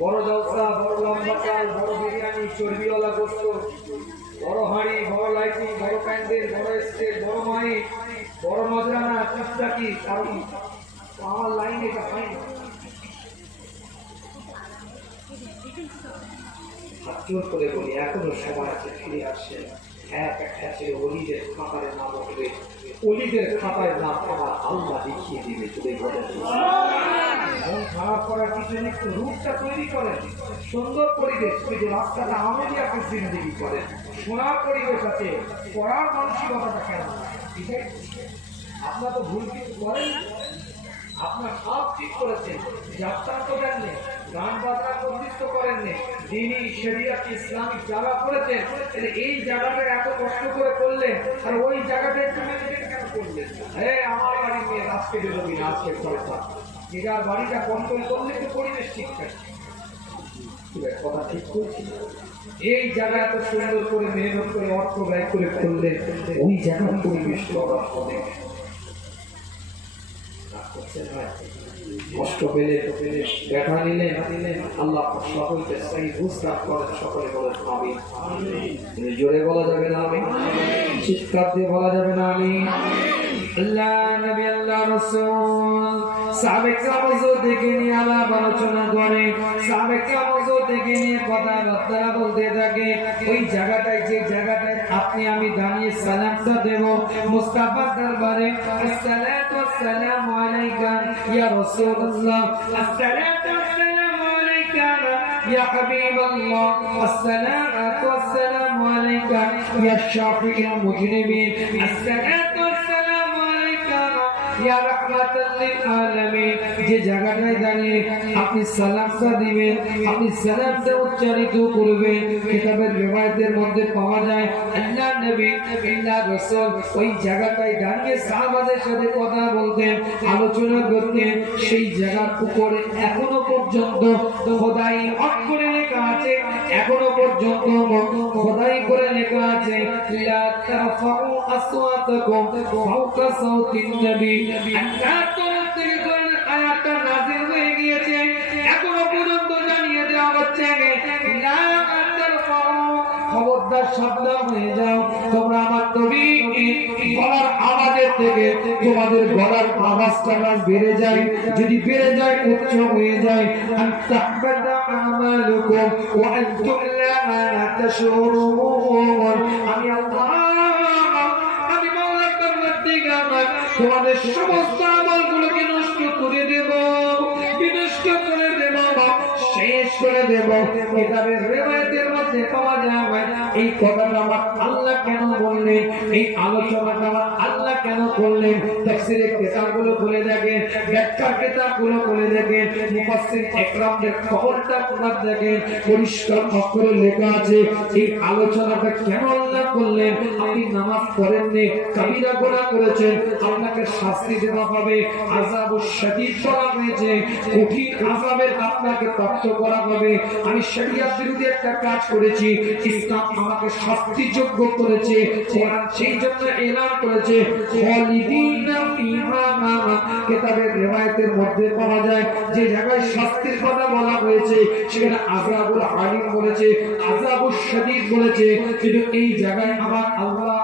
বড় জলসা, বড় লম্বা চাল, বড় বিরিয়ানি, চর্বিওয়ালা গোস্ত, বড় হাঁড়ি, বড় লাইটিং, বড় প্যান্ডেল, বড় স্টেজ, বড় মাইক, বড় নজরানা, টুকটাকি, কারণ আমার লাইন এটা হয় না। হাত করে বলি এখনো সময় আছে, ফিরে আসে। এক একটা ছেলে অলিদের খাতায় নাম উঠবে, অলিদের খাতায় নাম আমার আল্লাহ দেখিয়ে দিবে। চলে ঘরে মন খারাপ করার কিছু নেই, একটু রূপটা তৈরি করেন, সুন্দর পরিবেশ, কিন্তু রাস্তাটা আমলিয়া জিন্দিগি করেন, সোনার পরিবেশ আছে, পড়ার মানসিকতাটা কেন? এটাই আপনার তো ভুল কিছু করেন না, আপনার সব ঠিক করেছেন, যাত্রা তো দেননি, গান বাজনা প্রতিষ্ঠিত করেননি, দিনই শরিয়ত ইসলামিক জায়গা করেছেন, এই জায়গাটা এত কষ্ট করে করলেন, আর ওই জায়গাটা একটু মেনটেন কেন করলেন? আমার বাড়ি মেয়ে আজকে বেরোবি না, আজকে চর্চা, নিজের বাড়িটা কন্ট্রোল করলে তো পরিবেশ ঠিক থাকে। কথা ঠিক করছি, এই জায়গা এত সুন্দর করে মেহনত করে অর্থ ব্যয় করে করলেন, ওই জায়গার পরিবেশ অভাব হবে। কষ্ট পেলে ব্যথা নিলে আল্লাহ সকলকে সেই বুঝদার করেন, সকলে বলেন আমিন। জোরে বলা যাবে না আমিন, চিৎকার দিয়ে বলা যাবে না আমিন। আল্লাহ নবী আল্লাহ রাসূল সাহাবে কেরাম দেখে নিয়ে আলাপ আলোচনা করে, সাহাবে কেরাম দেখে নিয়ে কথাবার্তা বলতে থাকে। ওই জায়গাটায়, যে জায়গাটায় আপনি আমি দাঁড়িয়ে সালামটা দেব মুস্তাফার দরবারে, আসসালাতু ওয়াসসালামু আলাইকা ইয়া রাসূলুল্লাহ, আসসালাতু ওয়াসসালামু আলাইকা ইয়া হাবিবাল্লাহ, আসসালাতু ওয়াসসালামু আলাইকা ইয়া শাফিউল মুজরিমিন, আসসালাতু ইয়া রাহমাতাল লিল আলামিন। যে জায়গাটায় দাঁড়িয়ে আপনি সালামটা দিবেন, আপনি সালামটা উচ্চারিত করবেন, কিতাবের রিওয়ায়াতের মধ্যে পাওয়া যায় আল্লাহ নবী আল্লাহ রাসূল ওই জায়গাটায় দাঁড়িয়ে সাহাবাদের সাথে কথা বলতেন, আলোচনা করতেন। সেই জায়গার উপরে এখনো পর্যন্ত খোদাই অক্ষরে লেখা আছে, এখনো পর্যন্ত খোদাই করে লেখা আছে, লা তারফাউ আসওয়াতাকুম ফাওকা সাওতিন নবী। আয়াতটা নাযিল হয়ে গিয়েছে, এখনো পর্যন্ত জানিয়ে দেওয়া হচ্ছে খবরদার সাবধান হয়ে যাও, তোমরা আমার নবী গলার আওয়াজের থেকে তোমাদের গলার আওয়াজটা বেড়ে যায়, যদি বেড়ে যায় উচ্চ হয়ে যায়, আনতাহবাতা আমালুকুম ওয়া আনতুম লা তাশউরুন। আমি আল্লাহ, আমি মাওলা পরওয়ারদিগার তোমাদের সমস্ত আমলগুলোকে নষ্ট করে দেব, বিনষ্ট করে দেব, শেষ করে দেব। কিতাবের রিওয়ায়াতের মধ্যে পাওয়া যায় এই কথাটা আমার আল্লাহ কেন বললেন, এই আলোচনাটা আমার আল্লাহ কেন করলেন। তাফসীরের কিতাবগুলো খুলে দেখেন, ব্যাখ্যার কিতাবগুলো খুলে দেখেন, মুফাসসির ইকরামদের কওলটা পড়ে দেখেন, পরিষ্কার অক্ষরে লেখা আছে এই আলোচনাটা কেন আল্লাহ করলেন। আপনি নামাজ পড়েননি, কাবিরা গুনাহ করেছেন, আপনাকে শাস্তি দেওয়া হবে, আযাবুশ শাদীদ করা হয়েছে, কঠিন আযাবের আপনাকে প্রাপ্ত করা হবে। আমি শরীয়ত বিরোধী একটা কাজ করেছি, ইসলাম আমাকে শাস্তিযোগ্য করেছে, কোরআন সেই জন্য এলান করেছে খালিদিনা ফিহা। কিতাবের রিওয়ায়াতের মধ্যে পাওয়া যায় যে জায়গায় শাস্তির কথা বলা হয়েছে সেখানে আযাবুল আলীম বলেছে, আযাবুশ শাদীদ বলেছে, কিন্তু এই জায়গায় আমার আল্লাহ,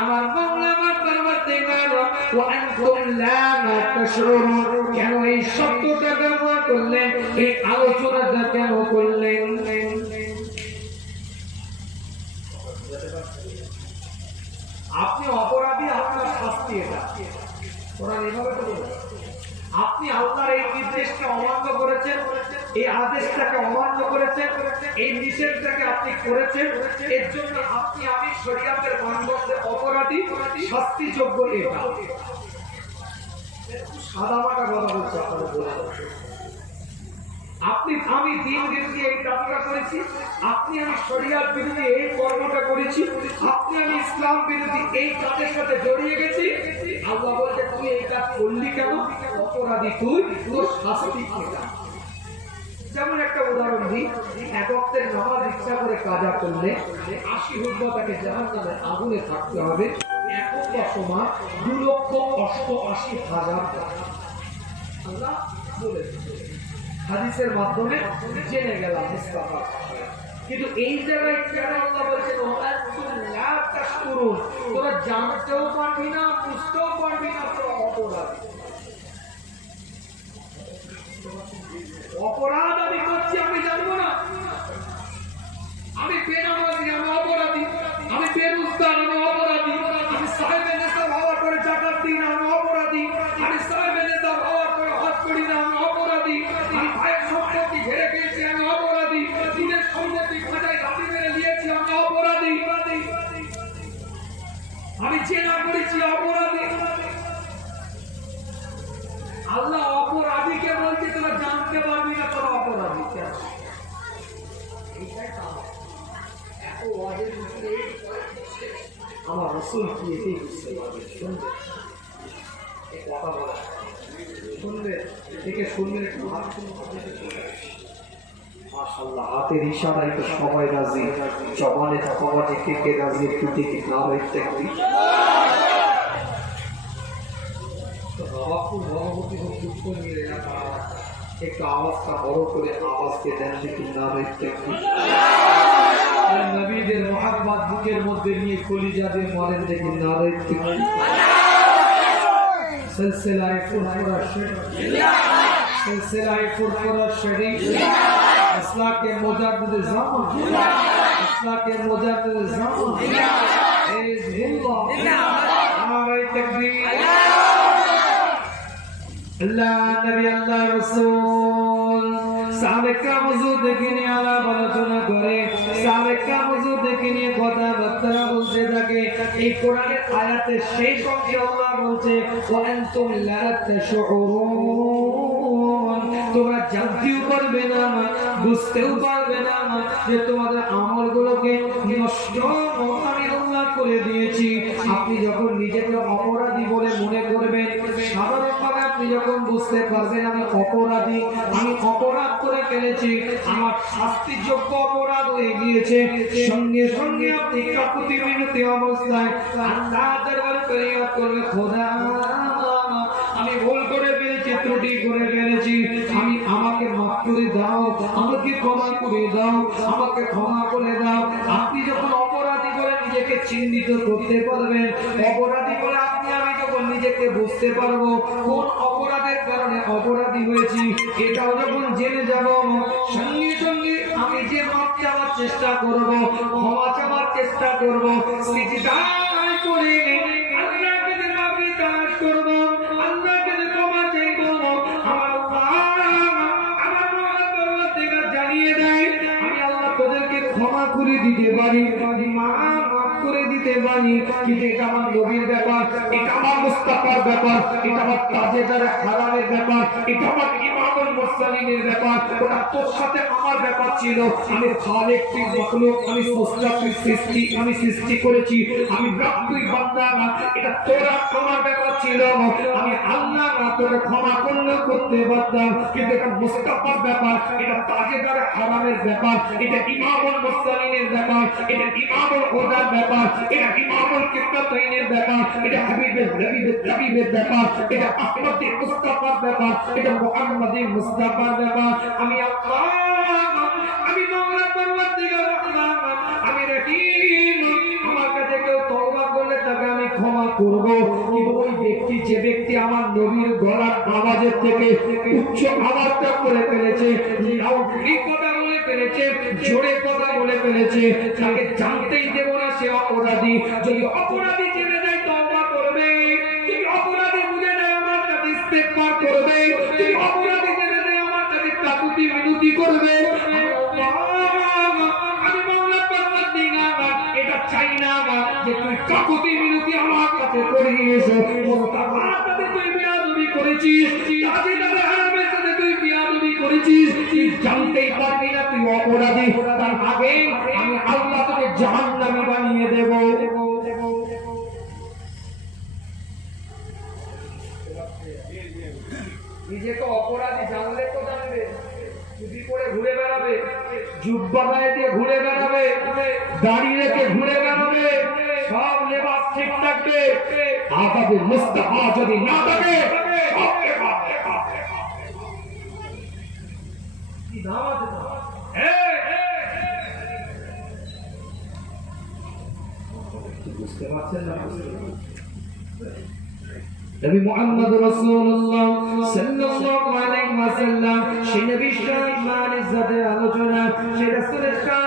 আমার মাওলা, আমার পরওয়ারদিগার ওয়া আনতুম লা তাশউরুন কেন এই শব্দটা ব্যবহার করলেন, এই আলোচনাটা কেন করলেন? আপনি অপরাধী, আপনার শাস্তি এটা। কোরআন এভাবে তো বলে, আপনি আল্লাহর এই নির্দেশকে অমান্য করেছেন, এই আদেশটাকে অমান্য করেছেন, এই নিষেধটাকে আপনি করেছেন, এর জন্য আপনি আমি শরীয়তের মানদণ্ডে অপরাধী, শাস্তিযোগ্য। এটা সাদামাটা কথা বলছে আপনারা বলে, আপনি আমি দিন বিরোধী এই কাজটা করেছি, আপনি আমি শরিয়ত বিরোধী এই কর্মটা করেছি, আপনি আমি ইসলাম বিরোধী এই কাজের সাথে জড়িয়ে গেছি। আল্লাহ বলতে তুই এই কাজ করলি কেন? অপরাধী তুই, তোর শাস্তি এটা। যেমন একটা উদাহরণ দিই, এক ওয়াক্তের নামাজ ইচ্ছা করে কাজা করলে 80 হুজবা তাকে জাহান্নামের আগুনে থাকতে হবে। এক সময় 2,88,000 টাকা। আল্লাহ বলেছে, হাদিসের মাধ্যমে জেনে গেলাম মুস্তাফা। কিন্তু এই জায়গায় কেন আল্লাহ বলছেন তোরা জানতেও পারবি না, বুঝতেও পারবি না, তোরা অপরাধী। অপরাধ আমি করছি, আমি জানবো না। আমি বেনামাজি, আমি অপরাধী। আমি বেরোজগার, আমি অপরাধী। আমি সাহেবের নেশাব হওয়ার পরে জাকাত দিই না, আমি অপরাধী। আমি সাহেবের নেশাব হওয়ার পরে হজ করি না, আমি অপরাধী। আমি ভাইয়ের সম্পত্তি ঘেরে খেয়েছি, আমি অপরাধী। দিনের সম্পত্তি খাঁচায় লাঠি মেরে নিয়েছি, আমি অপরাধী। আমি জেনা করেছি, অপরাধী। আল্লাহ অপরাধীকে বলছে তোরা জানতে পারবি না তোরা অপরাধী। কেন? আমার রাসূল কি এটাই বুঝতে পারবে? শুনবে কথা বলা, শুনবে থেকে শুনবে, একটু হাত মাশাআল্লাহ, হাতের ইশারায় তো সবাই রাজি। জবানে জবানে কে কে রাজি? একটু দেখি না হইতে কি ভগবতী যুক্ত মিলে না, একটু আওয়াজটা বড় করে আওয়াজকে দেন দেখি না হইতে কি। নবীদের মহাব্বত বুকের মধ্যে নিয়ে কলিজা দিয়ে মরেন দেখি না হইতে কি। সিলসিলায়ে ফুরফুরা শরীফ, সিলসিলায়ে ফুরফুরা শরীফ, ইসলাকে মুজাদ্দিদ জামান, ইসলাকে মুজাদ্দিদ জামান, হিজবুল্লাহ, নারে তাকবীর। আল্লাহ নবী, আল্লাহ রাসূল সাহাবে کرام হুজুর দেখে নিয়ে আলাপ আলোচনা করে, সাহাবে کرام হুজুর দেখে নিয়ে কথাবার্তা বলতে থাকে। এই কোরআনের আয়াতের শেষ অংশে আল্লাহ বলছে ওয়া আনতুম লা তাশউরুন, তোমরা জানতেও পারবে না, বুঝতেও পারবে না যে তোমাদের আমলগুলোকে নষ্ট আমি আল্লাহ করে দিয়েছি। আপনি যখন নিজেকে অপরাধী বলে মনে করবেন, সাধারণভাবে আপনি যখন বুঝতে পারবেন আমি অপরাধী, আমি অপরাধ করে ফেলেছি, আমার শাস্তিযোগ্য অপরাধ হয়ে গিয়েছে, সঙ্গে সঙ্গে আপনি কাকুতি মিনতি অবস্থায় আল্লাহ দরবারে ফরিয়াদ করবে, খোদা আমি ভুল করে ফেলেছি, ত্রুটি করে ফেলেছি, আমি আমাকে মাফ করে দাও, আমাকে ক্ষমা করে দাও, আমাকে ক্ষমা করে দাও। আপনি যখন অপরাধী বলে নিজেকে চিহ্নিত করতে পারবেন, অপরাধী বলে আপনি আমি যখন নিজেকে বুঝতে পারবো কোন অপরাধের কারণে অপরাধী হয়েছি, এটাও যখন জেনে যাব, সঙ্গে সঙ্গে আমি যে মাফ চাওয়ার চেষ্টা করব, ক্ষমা চাওয়ার চেষ্টা করব, সিজদা করে আল্লাহকে যে মাফি তালাশ করব, আল্লাহকে যে ক্ষমা চাইব। আমার আমার পরবর্তীকার জানিয়ে দেয় আমি আল্লাহ তোদেরকে ক্ষমা করে দিতে পারি, মাফ করে দিতে পারি। কিন্তু এটা আমার নবীর ব্যাপার, এটা আমার মুস্তাফার ব্যাপার, এটা আমার তাজেদার হারামের ব্যাপার, এটা আমার ইমামুল মুরসালিনের ব্যাপার। ওটা তোর সাথে আমার ব্যাপার ছিল। আমি খালিক, তুই মাখলুক, আমি স্রষ্টা, তুই সৃষ্টি, আমি সৃষ্টি করেছি, আমি রব, তুই বান্দা না। এটা তোরা আমার ব্যাপার ছিল। আমি আল্লাহ না, তোকে ক্ষমা করলেও করতে পারতাম, কিন্তু এটা মুস্তাফার ব্যাপার, এটা তাজেদার হারামের ব্যাপার, এটা ইমামুল মুরসালিনের ব্যাপার, এটা ইমামুল হুদার ব্যাপার, এটা ইমামুল কিবলাতাইনের ব্যাপার, এটা হাবিবের ব্যাপার, এটা আহমদে মুস্তাফার ব্যাপার, এটা মুহাম্মদে মুস্তাফার ব্যাপার। আমি আল্লাহ, আমি মাওলা পরওয়ারদিগার রহমান, আমি রহিম। আমার কাছে কেউ তওবা করলে তাকে আমি ক্ষমা করব, কিন্তু ওই ব্যক্তি, যে ব্যক্তি আমার নবীর গলার আওয়াজের থেকে উচ্চ আওয়াজটা করে ফেলেছে, লাউডলি কথা বলে ফেলেছে, জোরে কথা বলে ফেলেছে, তাকে জানতেই দেব না সে অপরাধী। যদি অপরাধী জেনে যায় তওবা করবে, যদি অপরাধী বুঝে যায় আমার কাছে ইস্তেগফার করবে, যদি অপরাধী জেনে যায় আমার কাছে কাকুতি মিনতি করবে। আমি মাওলা পরওয়ারদিগার এটা চাই না যে তুই কাকুতি মিনতি আমার কাছে করিস, মুস্তাফার সাথে তুই বেয়াদবি করেছিস, তাজেদার হারামের সাথে তুই বেয়াদবি করেছিস, তুই জানতেই পারবি না তুই অপরাধী। তার আগে আমি আল্লাহ তোকে জাহান্নামী বানিয়ে দেব। নিজেকে অপরাধী জানলে তো জানবে, চুরি করে ঘুরে বেড়াবে, জুব্বা গায়ে দিয়ে ঘুরে বেড়াবে, দাড়ি রেখে ঘুরে বেড়াবে, সব লেবাস ঠিক থাকবে, আদাবে মুস্তাফা যদি না থাকে বুঝতে পারছেন না? নবী মুহাম্মদ রাসূলুল্লাহ সাল্লাল্লাহু আলাইহি ওয়াসাল্লাম সেই নবীর শান ইজ্জতের আলোচনা, সেই রাসূলের শান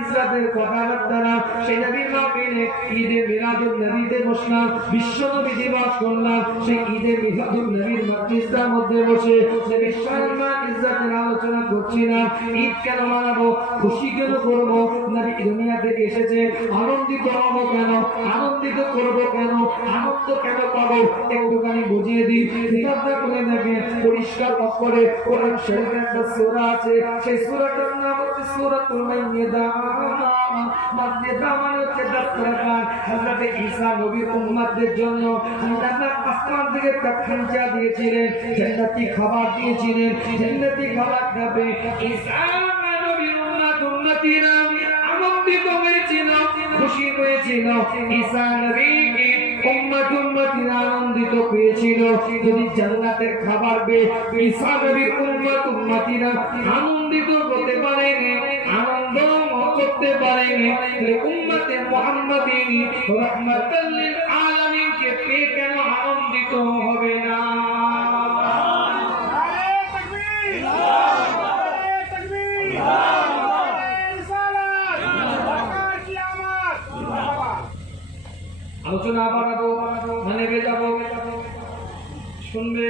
ইজ্জতের কথাবার্তা, সেই নবীর মাহফিলে ঈদে মিলাদুন নবীতে বসলাম, বিশ্ব নবী দিবস করলাম, সেই ঈদে মিলাদুন নবীর মজলিসের মধ্যে বসে নবীর শান ইজ্জতের আলোচনা করছি না। ঈদ কেন মানাবো, খুশি কেন করবো, নবী দুনিয়া থেকে এসেছে, আনন্দিত হব কেন, আনন্দিত করব কেন, আনন্দ কেন পাবো, একটুখানি বুঝিয়ে দিই। কিতাবটা খুলে দেখেন, পরিষ্কার অক্ষরে কোরআন শরীফের একটা সূরা আছে, সেই সূরাটার নাম হচ্ছে সূরাতুল মাইদা। মাইদা মানে হচ্ছে দাসরাকান। হযরত ঈসা নবীর উম্মতদের জন্য আল্লাহ আসমান থেকে একটা খাঁচা দিয়েছিলেন, জান্নাতি খাবার দিয়েছিলেন, জান্নাতি খাবার খাবে। ঈসা নবীর উম্মতিরা আনন্দিত হয়েছিল, খুশি হয়েছিল। ঈসা নবীকে উম্মতিরা আনন্দিত হয়েছিল। যদি জান্নাতের খাবার পেয়ে ঈসা নবীর উম্মতিরা আনন্দিত হতে পারেনি, আনন্দ করতে পারেনি, তাহলে উম্মতে মুহাম্মাদী রাহমাতাল লিল আলামিনকে পেয়ে কেন আনন্দিত হবে না? আলোচনা বাড়াবো, মানে যাবো, শুনবে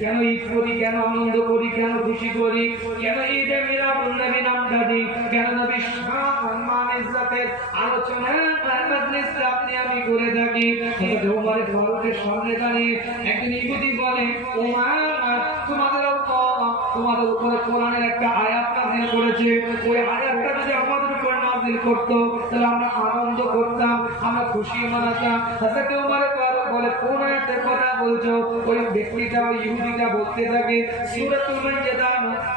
কেন ঈদ করি, কেন আনন্দ করি, কেন খুশি করি, কেন ঈদে মিলাদুন নবী নামটা দিই, কেন নবীর সম্মান ইজ্জতের আলোচনা মজলিসে আপনি আমি করে থাকি। হযরত ওমর ফারুকের সামনে দাঁড়িয়ে একদিন ইহুদি বলে, ওমর তোমাদের উপরে কোরআনের একটা আয়াত নাযিল করেছে, ওই আয়াতটা যদি আমাদের উপর নাযিল করতো তাহলে আমরা আনন্দ করতাম, আমরা খুশি মানাতাম। হযরত ওমর ফারুক বলে, কোন আয়াতের কথা বলছো? ওই ব্যক্তিটা, ওই ইহুদিটা বলতে থাকে সূরাতুল মাইদা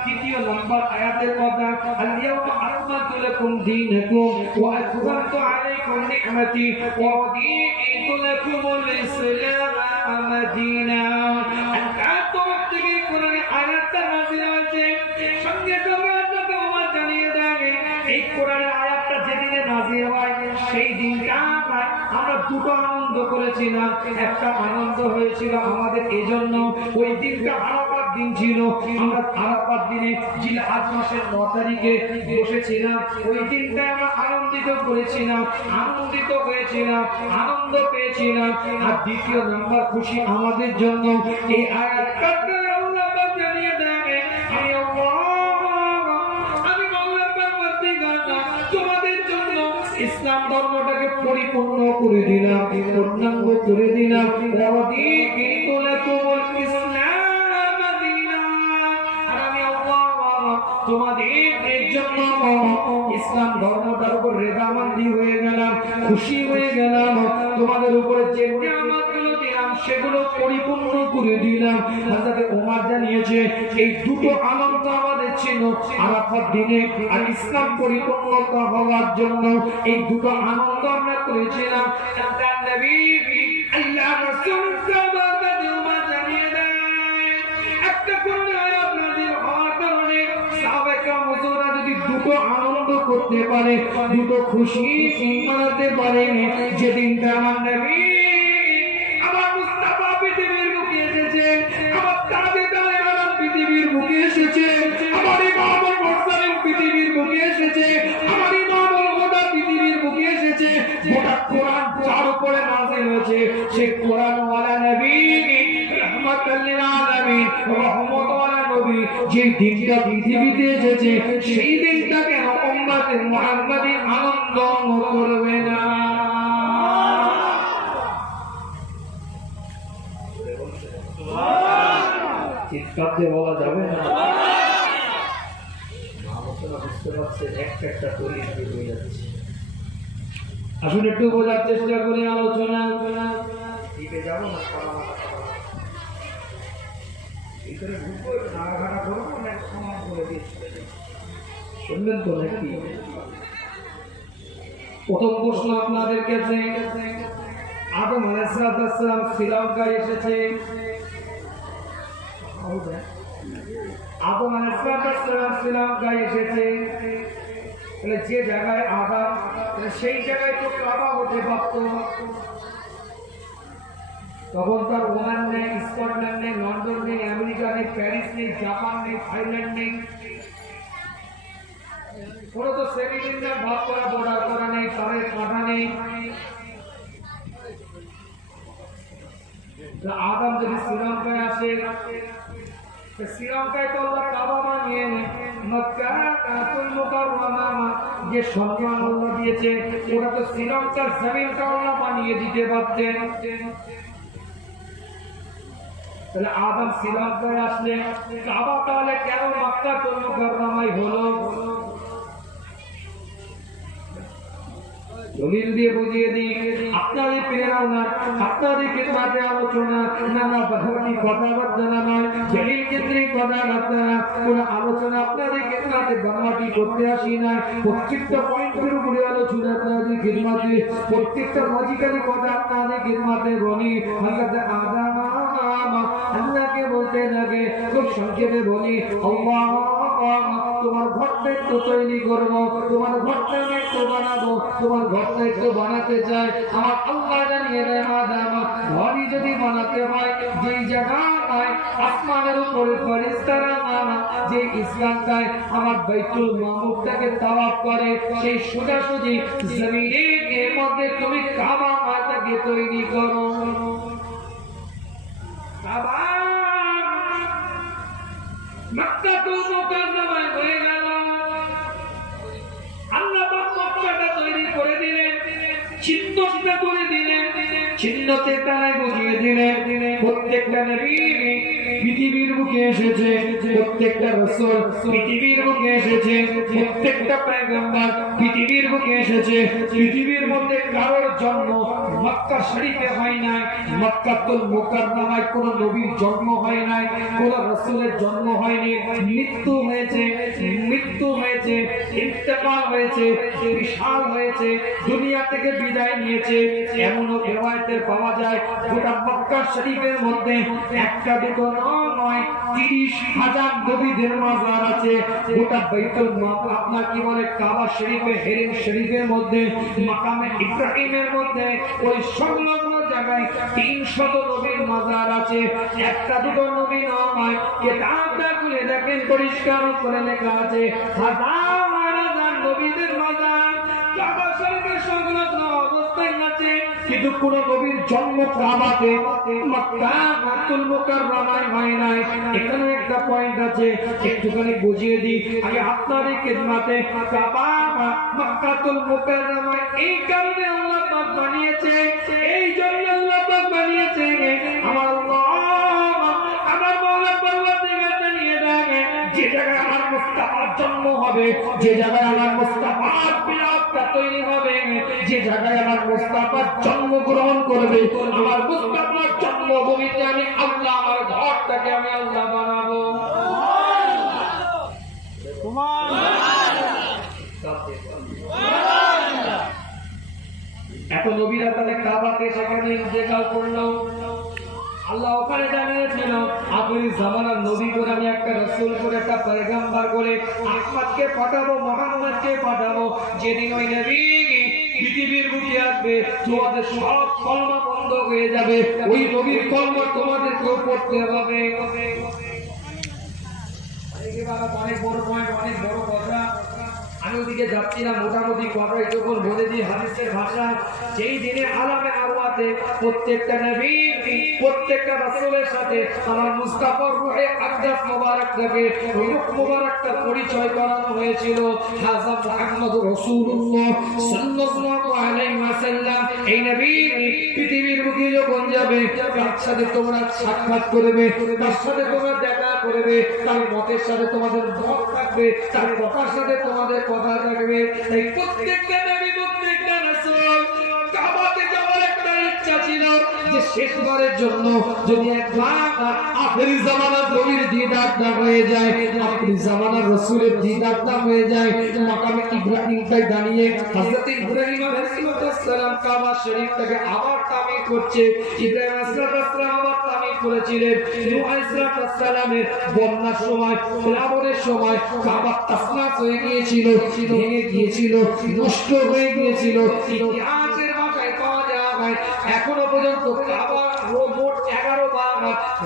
৩য় নম্বর আয়াতের কথা, আল-ইয়াওমা আকমালতু লাকুম দীনাকুম ওয়া আতমামতু আলাইকুম নি'মাতি ওয়া রাদিতু লাকুমুল ইসলাম দীনান। এত থেকে কোরআনে আয়াতটা নাযিল হয়েছে, সঙ্গে সঙ্গে হযরত ওমর জানিয়ে দেয় এই কোরআনের আয়াতটা যেদিনে নাযিল হয় সেই দিনটা আমরা দুটো আনন্দ করেছিলাম। একটা আনন্দ হয়েছিল আমাদের এজন্য, ওই দিনটা আরাফাত দিন ছিল। আমরা আরাফাত দিনে জিলহজ মাসের 9 তারিখে বসেছিলাম, ওই দিনটা আমরা আনন্দিত করেছিলাম, আনন্দিত হয়েছিলাম, আনন্দ পেয়েছিলাম। আর দ্বিতীয় নাম্বার খুশি আমাদের জন্য এই আয়াতটা আল্লাহ পাক জানিয়ে দেয়, আমি আল্লাহ পাক তোমাদের জন্য ইসলাম ধর্মটাকে পরিপূর্ণ করে দিলাম, পূর্ণাঙ্গ করে দিলাম। রাদিতু লাকুমুল ইসলাম দীনান। আর আমি আল্লাহ তোমাদের জন্য ইসলাম ধর্মটার উপর রেজামন্দি হয়ে গেলাম, খুশি হয়ে গেলাম। তোমাদের উপরে যে নিয়ামতগুলো দিলাম সেগুলো পরিপূর্ণ করে দিলাম। হযরত ওমর জানিয়েছে এই দুটো আনন্দ আমাদের ছিল আরাফাত দিনে, আর ইসলাম পরিপূর্ণতা হওয়ার জন্য এই দুটো আনন্দ আমরা করেছিলাম। আল্লাহর নবী আল্লাহ রাসূল সাহাবাদের ওমর জানিয়ে দেয় একটা কোরআন আয়াত নাযিল হওয়ার কারণে সাহাবায়ে কেরাম হুজুররা যদি দুটো আনন্দ করতে পারে, দুটো খুশি মানাতে পারে, যেদিনটা আমার নবী আমার মুস্তাফা পৃথিবীর বুকে এসেছে, আমার তাজেদারে আলম পৃথিবীর বুকে এসেছে, আমার ইমামুল মুরসালিন পৃথিবীর বুকে এসেছে, আমার ইমামুল হুদা পৃথিবীর বুকে এসেছে, গোটা কোরআন যার উপরে নাযিল হয়েছে সেই কোরআন ওয়ালা নবী রাহমাতাল লিল আলামিন, রহমত ওয়ালা নবী যে দিনটা পৃথিবীতে এসেছে সেই দিনটা কেন উম্মতে মুহাম্মাদী আনন্দ করবে না? চিৎকারে বলা যাবে না। আলোচনা বুঝতে পারছে, একটা পরিণতি হয়ে যাচ্ছে। আসলে একটু বোঝার চেষ্টা করি আলোচনা। দিকে যাবো না, ভিতরে ঢুকবো, নাড়াঘাড়া করবো, সমান করে দিচ্ছি, শুনবেন তো নাকি? প্রথম প্রশ্ন আপনাদের কাছে, আদম আলাইহিস সালাম শ্রীলঙ্কায় এসেছে। আদম আলাইহিস সালাম শ্রীলঙ্কায় এসেছে, যে জায়গায় আদাম সেই জায়গায় তো কাবা হতে পারত। তখন তার ওমান নেই, স্কটল্যান্ড নেই, লন্ডন নেই, আমেরিকা নেই, প্যারিস নেই, জাপান নেই, থাইল্যান্ড নেই, কোনো তো সেমিনার ভাগ করা বর্ডার করা নেই, তারের কাটা নেই। আদম যদি শ্রীলঙ্কায় আসে, শ্রীলঙ্কায় তো আল্লাহ কাবা বানিয়ে মক্কাতুল মুকাররমা যে সম্মান আল্লাহ দিয়েছে, ওরা তো শ্রীলঙ্কার জমিনটা আল্লাহ বানিয়ে দিতে পারতেন। তাহলে আদম শ্রীলঙ্কায় আসলে কাবা তাহলে কেন মক্কাতুল মুকাররমায় হলো? দলিল দিয়ে বুঝিয়ে দিই, আপনারই প্রেরণা, আপনারই খেদমতে আলোচনা, নানা বাহারি কথাবার্তা নয়, দলিল কেন্দ্রিক কথাবার্তা, কোন আলোচনা আপনাদের খেদমতে বানাটি করতে আসি না। প্রত্যেকটা পয়েন্টের উপরে আলোচনা আপনাদের খেদমতে, প্রত্যেকটা লজিক্যালি কথা আপনাদের খেদমতে বলি। হযরত আদম আল্লাহকে বলতে লাগে, খুব সংক্ষেপে বলি, আল্লাহ তোমার ঘরটা একটু তৈরি করবো, তোমার ঘরটা আমি একটু বানাবো, তোমার ঘরটা একটু বানাতে চাই। আমার আল্লাহ জানিয়ে দেয়, আদম ঘরই যদি বানাতে হয়, যেই জায়গায় আসমানের উপরে ফেরেশতারা যে ইসলামটায় আমার বাইতুল মামুরটাকে তাওয়াফ করে, সেই সোজাসুজি জমিনের মধ্যে তুমি কাবা মাটাকে তৈরি করো। কাবা মক্কাতুল মুকাররমায় হয়ে গেল। আল্লাহ পাক মক্কাটা তৈরি করে দিলেন, চিহ্নটা করে দিলেন, চিহ্নতে তারাই বুঝিয়ে দিলেন। প্রত্যেকটা নবী পৃথিবীর বুকে এসেছে, প্রত্যেকটা রাসূল পৃথিবীর বুকে এসেছে, প্রত্যেকটা পয়গম্বর পৃথিবীর বুকে এসেছে। পৃথিবীর মধ্যে কারোর জন্ম মক্কা শরীফে হয় নাই, মক্কাতুল মুকাররমায় কোন নবীর জন্ম হয় নাই, কোন রাসূলের জন্ম হয়নি। মৃত্যু হয়েছে, মৃত্যু হয়েছে, ইন্তেকাল হয়েছে, বিশাল হয়েছে, দুনিয়া থেকে বিদায় নিয়েছে। এমনও রিওয়ায়াতে পাওয়া যায় গোটা মক্কা শরীফের মধ্যে একটা দুটো নয়, 30,000 নবীদের মাজার আছে। গোটা বাইতুল মামুর আপনার কি বলে কাবা শরীফে, হেরেম শরীফের মধ্যে, মাকামে ইব্রাহিমের মধ্যে, ওই সংলগ্ন জায়গায় 300 নবীর মাজার আছে। একটা দুটো নবী নয়, কিতাবটা খুলে দেখেন পরিষ্কার করে লেখা আছে হাজার হাজার নবীদের মাজার কাবা শরীফের সংলগ্ন অবস্থায় আছে। কিন্তু কোন নবীর জন্ম কাবাতে মক্কাতুল মুকাররমায় হয় নাই। এখানে একটা পয়েন্ট আছে, একটুখানি বুঝিয়ে দিই আগে আপনাদের খেদমতে। কাবা মক্কাতুল মুকাররমায় এই কারণে আল্লাহ পাক বানিয়েছে, এই জন্য আল্লাহ পাক বানিয়েছে। আমার আল্লাহ আমার মাওলা পরওয়ারদিগার জানিয়ে দেয়, যে জায়গায় আমার মুস্তাফার জন্ম হবে, যে জায়গায় আমার মুস্তাফার বিলাদটা তৈরি হবে, যে জায়গায় আমার মুস্তাফার জন্মগ্রহণ করবে, আমার মুস্তাফার জন্মভূমিতে আমি আল্লাহ আমার ঘরটাকে আমি আল্লাহ বানাবো। এত নবীরা তাহলে কাবাতে সেখানে ইন্তেকাল করলো। আল্লাহ ওখানে জানিয়েছিল আখিরি জামানার নবী করে আমি একটা রাসূল করে, একটা পয়গম্বর করে আহমদকে পাঠাবো, মুহাম্মদকে পাঠাবো। যেদিন ওই নবী পৃথিবীর বুকে আসবে, তোমাদের সব কলমা বন্ধ হয়ে যাবে, ওই নবীর কলমা তোমাদেরকেও পড়তে হবে। অনেক বড় পয়েন্ট, অনেক বড় কথা। আমি ওদিকে যাচ্ছি না, মোটামুটি কথা একটু বলে দিই হাদিসের ভাষা। যেই দিনে আলামে আরওয়াতে প্রত্যেকটা নবী, প্রত্যেকটা রাসূলের সাথে আমার মুস্তাফার রূহে আকদাস মোবারকটাকে, রূহ মোবারকটা পরিচয় করানো হয়েছিল। হাযা মুহাম্মদুর রাসূলুল্লাহ সাল্লাল্লাহু আলাইহি ওয়াসাল্লাম। এই নবী পৃথিবীর বুকে যখন যাবে, তার সাথে তোমরা সাক্ষাৎ করবে, তার সাথে তোমরা দেখা করবে, তার মতের সাথে তোমাদের মত থাকবে, তার কথার সাথে তোমাদের কথা থাকবে। এই প্রত্যেকটা নবী, প্রত্যেকটা রাসূল কাবাতে যাওয়ার একটা ইচ্ছা ছিল। যে শেষবারের জন্য যদি একবার আখেরি জামানার নবীর দিদারটা হয়ে যায়, আখেরি জামানার রাসূলের দিদারটা হয়ে যায়, মাকামে ইব্রাহিমটাই দাঁড়িয়ে হযরত ইব্রাহিম আলাইহিস সালাম কাবা শরীফটাকে আবার তামির করছে। ইব্রাহিম আলাইহিস সালাম আবার তামির করেছিলেন। নূহ আলাইহিস সালামের বন্যার সময়, প্লাবনের সময় কাবা তাসনাস হয়ে গিয়েছিল, ভেঙে গিয়েছিল, নষ্ট হয়ে গিয়েছিল। ইতিহাসের ভাষায় পাওয়া যায় এখনো পর্যন্ত কাবা মোট 11 বার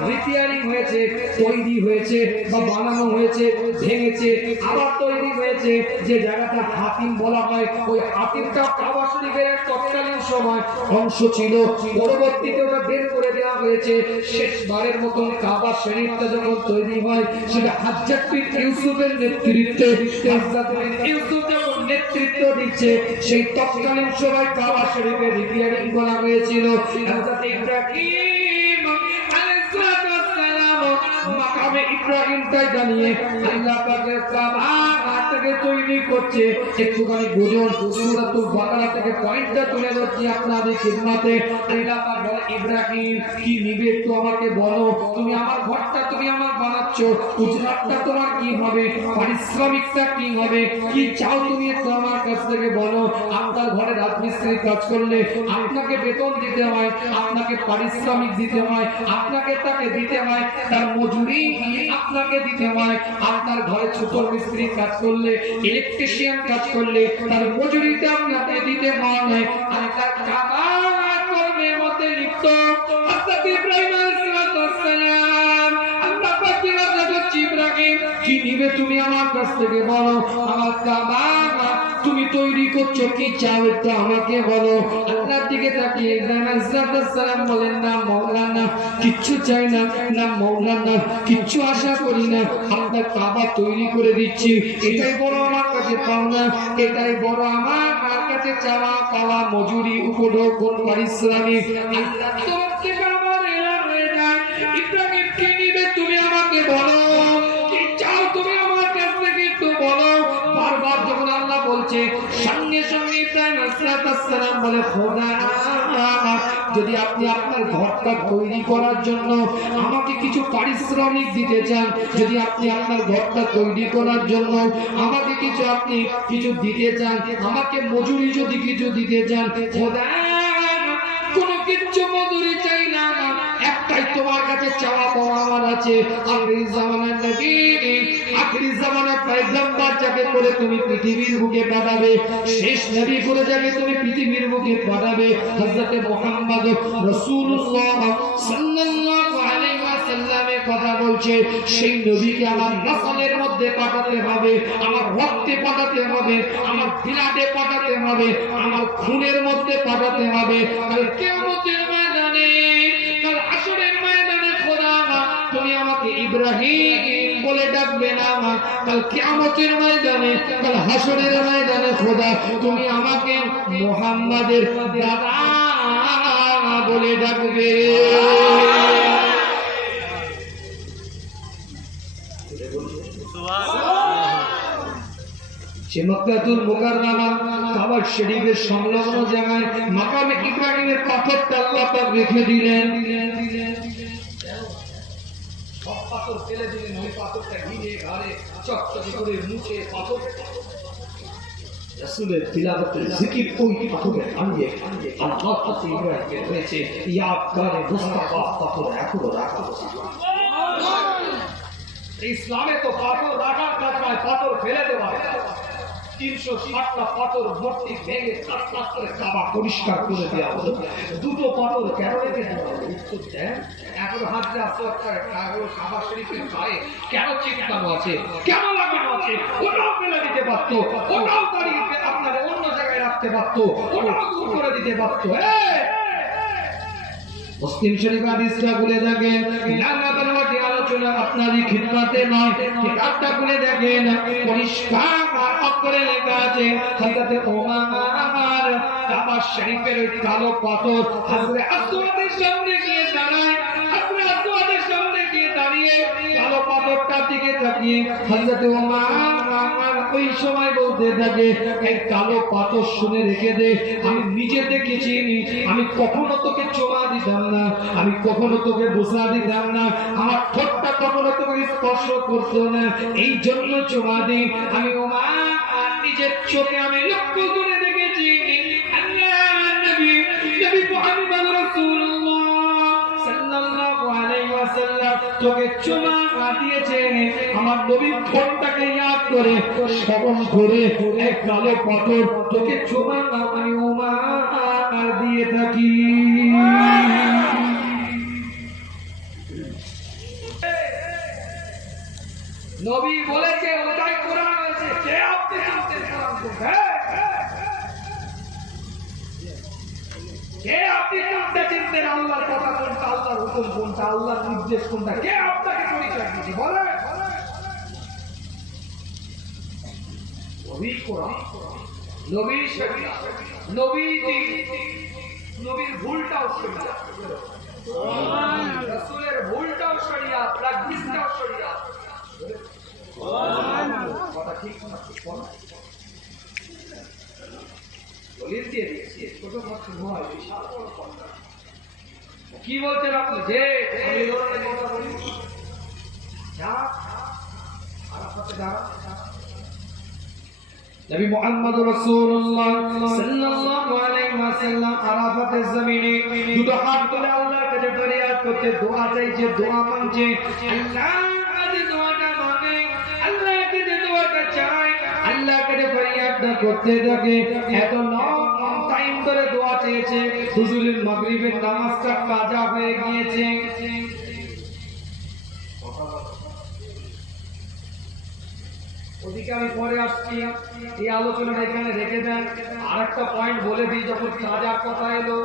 রিপেয়ারিং হয়েছে, তৈরি হয়েছে বা বানানো হয়েছে, ভেঙেছে, আবার তৈরি হয়েছে। যে জায়গাটা হাতিম বলা হয়, ওই হাতিমটা কাবা শরীফের এক তৎকালীন সময় অংশ ছিল, পরবর্তীতে ওটা বের করে দেওয়া হয়েছে। শেষবারের মতন কাবা শরীফটা যখন তৈরি হয়, সেটা হযরত বিন ইউসুফের নেতৃত্বে, হযরত বিন ইউসুফ যখন নেতৃত্ব দিচ্ছে, সেই তৎকালীন সময় কাবা শরীফের রিপেয়ারিং করা হয়েছিল। হযরত ইব্রাহিম আলাইহিস সালাম মাকামে ইব্রাহিমটাই দাঁড়িয়ে আল্লাহ পাকের কাবাটাকে তৈরি করছে। একটুখানি বুঝুন, সূরাতুল বাকারা থেকে পয়েন্টটা তুলে ধরছি আপনাদের খিদমতে। আল্লাহ পাক বলে, ইব্রাহিম কি নিবে একটু আমাকে বলো, তুমি আমার ঘরটা তুমি আমার বানাচ্ছ, উজরাতটা তোমার কি হবে, পারিশ্রমিকটা কি হবে, কি চাও তুমি একটু আমার কাছ থেকে বলো। আপনার ঘরে রাজমিস্ত্রির কাজ করলে আপনাকে বেতন দিতে হয়, আপনাকে পারিশ্রমিক দিতে হয়, আপনাকে তাকে দিতে হয়, তার মজুরি আপনাকে দিতে হয়। আপনার ঘরে ছোট মিস্ত্রির কাজ করলে, ইলেকট্রিশিয়ান কাজ করলে তার মজুরিটা আপনাকে দিতে হয়। আর তার কাবা কর্মের মধ্যে লিপ্ত হযরত ইব্রাহিম আলাইহিস সালাম আল্লাহ পাক জিজ্ঞাসা করছে, ইব্রাহিম কি নিবে তুমি আমার কাছ থেকে বলো, আমার কাবা তুমি তৈরি করছো, কি চাও একটু আমাকে বলো। আল্লাহর দিকে তাকিয়ে ইব্রাহিম আলাইহিস সালাম বলেন, না মাওলানা কিচ্ছু চাই না, না মাওলানা কিচ্ছু আশা করি না, আপনার কাবা তৈরি করে দিচ্ছি, এটাই বড় আমার কাছে পাওনা, এটাই বড় আমার কাছে চাওয়া পাওয়া, মজুরি উপঢৌকন পারিশ্রমিক আল্লাহর তরফ থেকে আমার এলান হয়ে যায়। ইব্রাহিম কি নিবে তুমি আমাকে বলো, কি চাও তুমি আমার কাছ থেকে একটু বলো। বারবার যখন আল্লাহ বলছে, সঙ্গে সঙ্গে ইব্রাহিম আলাইহিস সালাম বলে, খোদা যদি আপনি আপনার ঘরটা তৈরি করার জন্য আমাকে কিছু পারিশ্রমিক দিতে চান, যদি আপনি আপনার ঘরটা তৈরি করার জন্য আমাকে কিছু আপনি কিছু দিতে চান, আমাকে মজুরি যদি কিছু দিতে চান, খোদা কোনো কিছু মজুরি চাই না, একটাই তোমার কাছে চাওয়া পাওয়া আমার আছে। আখেরি জামানার নবী, আখেরি জামানার পয়গম্বর যাকে করে তুমি পৃথিবীর বুকে পাঠাবে, শেষ নবী করে যাকে তুমি পৃথিবীর বুকে পাঠাবে, হযরত মুহাম্মদ রাসূলুল্লাহ সাল্লাল্লাহু আলাইহি ওয়াসাল্লামের কথা বলছে। সেই নবীকে আমার নসলের মধ্যে পাঠাতে হবে, আমার রক্তে পাঠাতে হবে, আমার ব্লাডে পাঠাতে হবে, আমার খুনের মধ্যে পাঠাতে হবে। কাল কিয়ামতের ময়দানে, কাল হাশরের ময়দানে খোদা তুমি আমাকে ইব্রাহিম বলে ডাকবে না, কাল কিয়ামতের ময়দানে, কাল হাশরের ময়দানে খোদা তুমি আমাকে মুহাম্মাদের দাদা বলে ডাকবে। সে মক্কাতুল মুকাররমা কাবা শরীফের সংলগ্ন জায়গায় মাকামে ইব্রাহিমের পাথরটা আল্লাহ পাক রেখে দিলেন। সব পাথর ফেলে দিলেন, ওই পাথরটা ঘিরে ঘাড়ে চকচকে করে মুছে পাথর রাসূলের তিলাওয়াতের জিকির ওই পাথরে আনিয়ে আল্লাহ পাক ইব্রাহিমের হয়েছে ইয়াদগারে মুস্তাফা পাথর এখনো রাখা। ইসলামে তো পাথর রাখার কাজ নয়, পাথর ফেলে দেওয়া। 360টা পাথর ভর্তি ভেঙে কাট করে কাবা পরিষ্কার করে দেওয়া হলো। দুটো পাথর কেন রেখে দেওয়া হলো? উত্তর দেন। এখন হাজরা সরকার কাবা শরীফের গায়ে কেন চিপকানো আছে, কেন লাগানো আছে? ওটাও ফেলে দিতে পারতো, ওটাও দাঁড়িয়ে আপনাদের অন্য জায়গায় রাখতে পারতো, ওটাও দূর করে দিতে পারতো। মুসলিম শরীফ হাদিসটা খুলে দেখেন, নানা বারবাটি আলোচনা আপনারই খিদমতে নয়, কিতাবটা খুলে দেখেন, পরিষ্কার অক্ষরে লেখা আছে হযরত ওমর কাবা শরীফের ওই কালো পাথর হযরত আসওয়াদের সামনে গিয়ে দাঁড়ায়। হযরত আসওয়াদের সামনে গিয়ে দাঁড়িয়ে কালো পাথরটার দিকে তাকিয়ে হযরত ওমর ওই সময় বলতে থাকে এই কালো পাথর শুনে রেখে দে, আমি নিজে দেখেছি, আমি কখনো তোকে চোমা দিতাম না, আমি কখনো তোকে বোঝা দিতাম না, আমার ঠোঁটটা কখনো তোকে স্পর্শ করতো না, এই জন্য চোমা দিই। আমি ওমা নিজের চোখে আমি লক্ষ্য করে দেখেছি আল্লাহ নবী নবী মুহাম্মদ রাসূলুল্লাহ সাল্লাল্লাহু আলাইহি ওয়াসাল্লাম তোকে চুমা দিয়েছে, আমার নবীর ঠোঁটটাকে ইয়াদ করে স্মরণ করে এক কালো পাথর তোকে চুমা আমি ওমা দিয়ে থাকি। নবী বলেছে ওটাই কোরআন আছে, কে আপনি জানতেন কোরআন কোনটা? কে আপনি জানতে চিনতেন আল্লাহর কথা কোনটা, আল্লাহর হুকুম কোনটা, আল্লাহর নির্দেশ কোনটা? কে আপনাকে পরিচয় দিয়েছে বলে? নবী কোরআন, নবী শরীয়ত, নবী দ্বীন, নবীর ভুলটাও শরীয়ত, রাসূলের ভুলটাও শরীয়ত, প্র্যাকটিসটাও শরীয়ত। কথা ঠিক না? ঠিক বল। দলিল দিয়ে দিয়েছি, ছোট মাত্র নয়, বিশাল বড় কথা। কি বলছেন আপনি? যে আমি ওরকম কথা বলি যা আরাফাতে দাঁড়া। নবী মুহাম্মদ রাসূলুল্লাহ সাল্লাল্লাহু আলাইহি ওয়াসাল্লাম আরাফাতের জমিনে দুটো হাত তুলে আল্লাহর কাছে ফরিয়াদ করতে, দোয়া চাইছে, দোয়া মানছে। আল্লাহ আজ দোয়াটা মানে আল্লাহকে যে দোয়াটা চাই, আল্লাহকে যে ফরিয়াদটা করতে থাকে, এত লং টাইম ধরে দোয়া চেয়েছে, হুজুরের মাগরিবের নামাজটা কাজা হয়ে গিয়েছে। ওদিকে আমি পরে আসছি, এই আলোচনাটা এখানে রেখে দেন। আর একটা পয়েন্ট বলে দিই, যখন কাজার কথা এলো,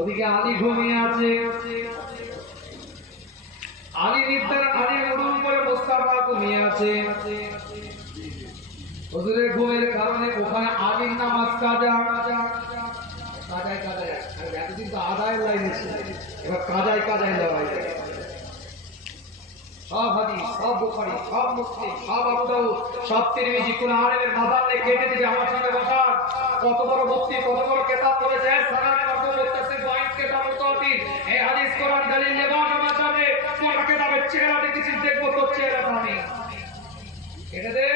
ওদিকে আলী ঘুমিয়ে আছে, আলী নিদ্রার আলী উড়ুম করে মোস্তাফা ঘুমিয়ে আছে। হুজুরের ঘুমের কারণে ওখানে আলীর নামাজ কাজা, কাজায় কাজায়, এতদিন তো আদায়ের লাইনে ছিল, এবার কাজায় কাজায় লড়াই। সব হাদিস, সব বুখারী, সব মুসলিম, সব আবু দাউদ, সব তিরমিজি, কোন আলেমের মাদার নেই কেটে দিবে আমার সামনে বসা। কত বড় মুফতি, কত বড় কিতাব পড়েছে, সারাত মারদুম মুত্তাসিফ ওয়াইন কিতাব মুতাওয়াতির, এই হাদিস কোরআন দলিল লেবাস আমার সামনে কোন কিতাবের চেহারা দেখেছিস, দেখবো তোর চেহারাটা আমি কেটে দে,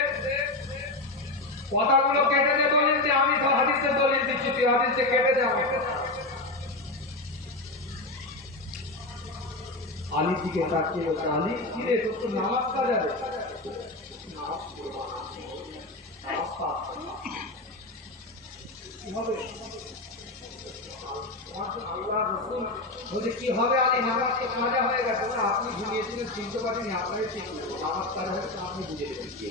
কথাগুলো কেটে দে, দলিল দে, আমি তো হাদিসের দলিল দিচ্ছি, তুই হাদিসে কেটে দে আমাকে। আলীর দিকে তাকিয়ে বলছে, আলী কি রে, তোর তো নামাজ কাজা রে, কি হবে? আল্লাহ রাসূল বলছে কি হবে আলী, নামাজ তো কাজা হয়ে গেছে না, আপনি ঘুমিয়েছিলেন চিনতে পারেনি, আপনারই ঠিক নামাজ কাজা হয়েছে, আপনি বুঝে দেবেন কি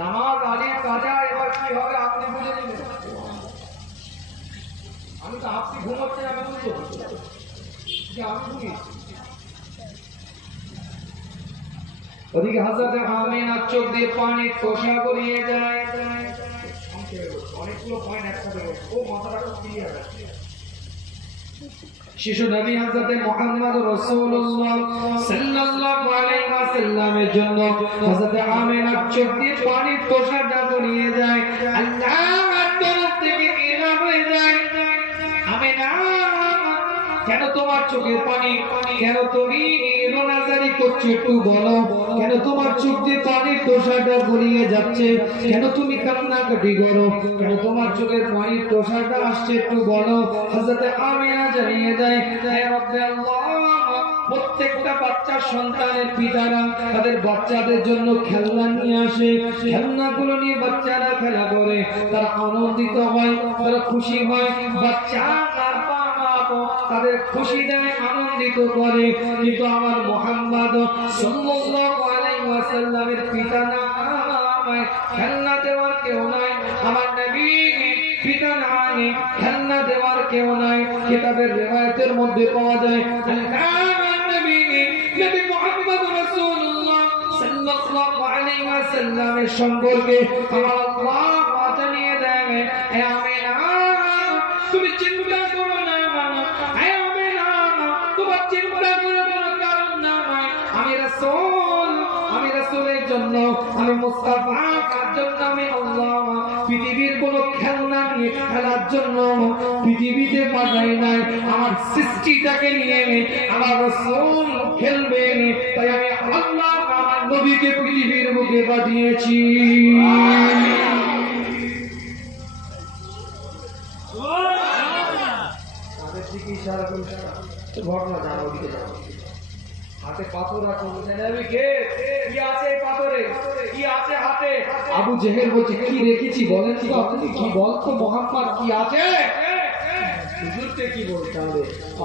নামাজ আলীর কাজা, এবার কি হবে আপনি বুঝে নেবেন। আমি তো আপনি ঘুমাচ্ছেন, আমি বুঝবো যে আমি ঘুমিয়েছি। ওদিকে হযরত আমিনার চোখ দিয়ে পানি টোশা গড়িয়ে যায়। অনেকগুলো পয়েন্ট একসাথে বলছে, ও মাথাটা খুব ক্লিয়ার আছে। শিশু নবী হযরত মুহাম্মদ রাসূলুল্লাহ সাল্লাল্লাহু আলাইহি ওয়াসাল্লামের জন্য হযরত আমিনার চোখ দিয়ে পানি টোশাটা গড়িয়ে যায়। আল্লাহর তরফ থেকে ইলাহ হয়ে যায়, আমিনা কেন তোমার চোখে পানি, কেন তুমি রোনাজারি করছো, একটু বলো, কেন তোমার চোখ দিয়ে পানির তোষাটা গড়িয়ে যাচ্ছে, কেন তুমি কান্নাকাটি করো, কেন তোমার চোখের পানির তোষাটা আসছে, একটু বলো। হযরত আমিনা জানিয়ে দেয়, হে রব্বে আল্লাহ, প্রত্যেকটা বাচ্চার সন্তানের পিতারা তাদের বাচ্চাদের জন্য খেলনা নিয়ে আসে, খেলনাগুলো নিয়ে বাচ্চারা খেলা করে, তারা আনন্দিত হয়, তারা খুশি হয়, বাচ্চা তাদের খুশি দেয়, আনন্দিত করে। কিন্তু আমার মুহাম্মদ সাল্লাল্লাহু আলাইহি ওয়াসাল্লামের পিতা নাই, খেলনা দেওয়ার কেউ নাই, আমার নবী পিতা নাই, খেলনা দেওয়ার কেউ নাই। কিতাবের রিওয়ায়াতের মধ্যে পাওয়া যায় নবী মুহাম্মদ রাসূলুল্লাহ সাল্লাল্লাহু আলাইহি সাল্লামের সম্পর্কে আমার আল্লাহ জানিয়ে দেন, হে আমিনা তুমি চিন্তা করো না, হে আমিনা তোমার চিন্তা করার কোনো কারণ নাই। আমি রাসূলের জন্য, আমি মুস্তাফার জন্য আমি আল্লাহ পৃথিবীর কোন খেলনা নিয়ে খেলার জন্য পৃথিবীতে পাঠাই নাই। আমার সৃষ্টিটাকে নিয়ে আমার রাসূল খেলবে, তাই আমি আল্লাহ আমার নবীকে পৃথিবীর বুকে পাঠিয়েছি। ঘটনা জানো, ওদিকে যাবো, হাতে পাথর রাখো, কি আছে পাথরে, কি আছে হাতে? আবু জেহেল বলছে কি রেখেছি বলেন তো আপনি, কি বলতো মোহাম্মদ কি আছে? হুজুরকে কি বলতে হবে?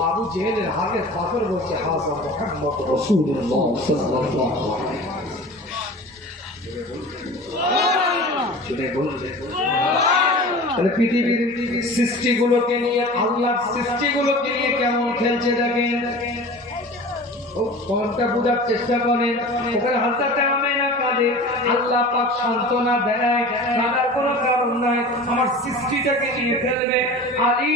আবু জেহেলের হাতে পাথর বলছে হাজা মুহাম্মদ রাসূলুল্লাহ সাল্লাল্লাহু আলাইহি ওয়াসাল্লাম। পৃথিবীর সৃষ্টিগুলোকে নিয়ে, আল্লাহর সৃষ্টিগুলোকে নিয়ে কেমন খেলছে দেখেন। ও কোনটা বোঝার চেষ্টা করেন, ওখানে হালতাতে আমেনা কাঁদে, আল্লাহ পাক সান্ত্বনা দেয়, কাঁদার কোনো কারণ নাই, আমার সৃষ্টিটাকে নিয়ে ফেলবে। আলী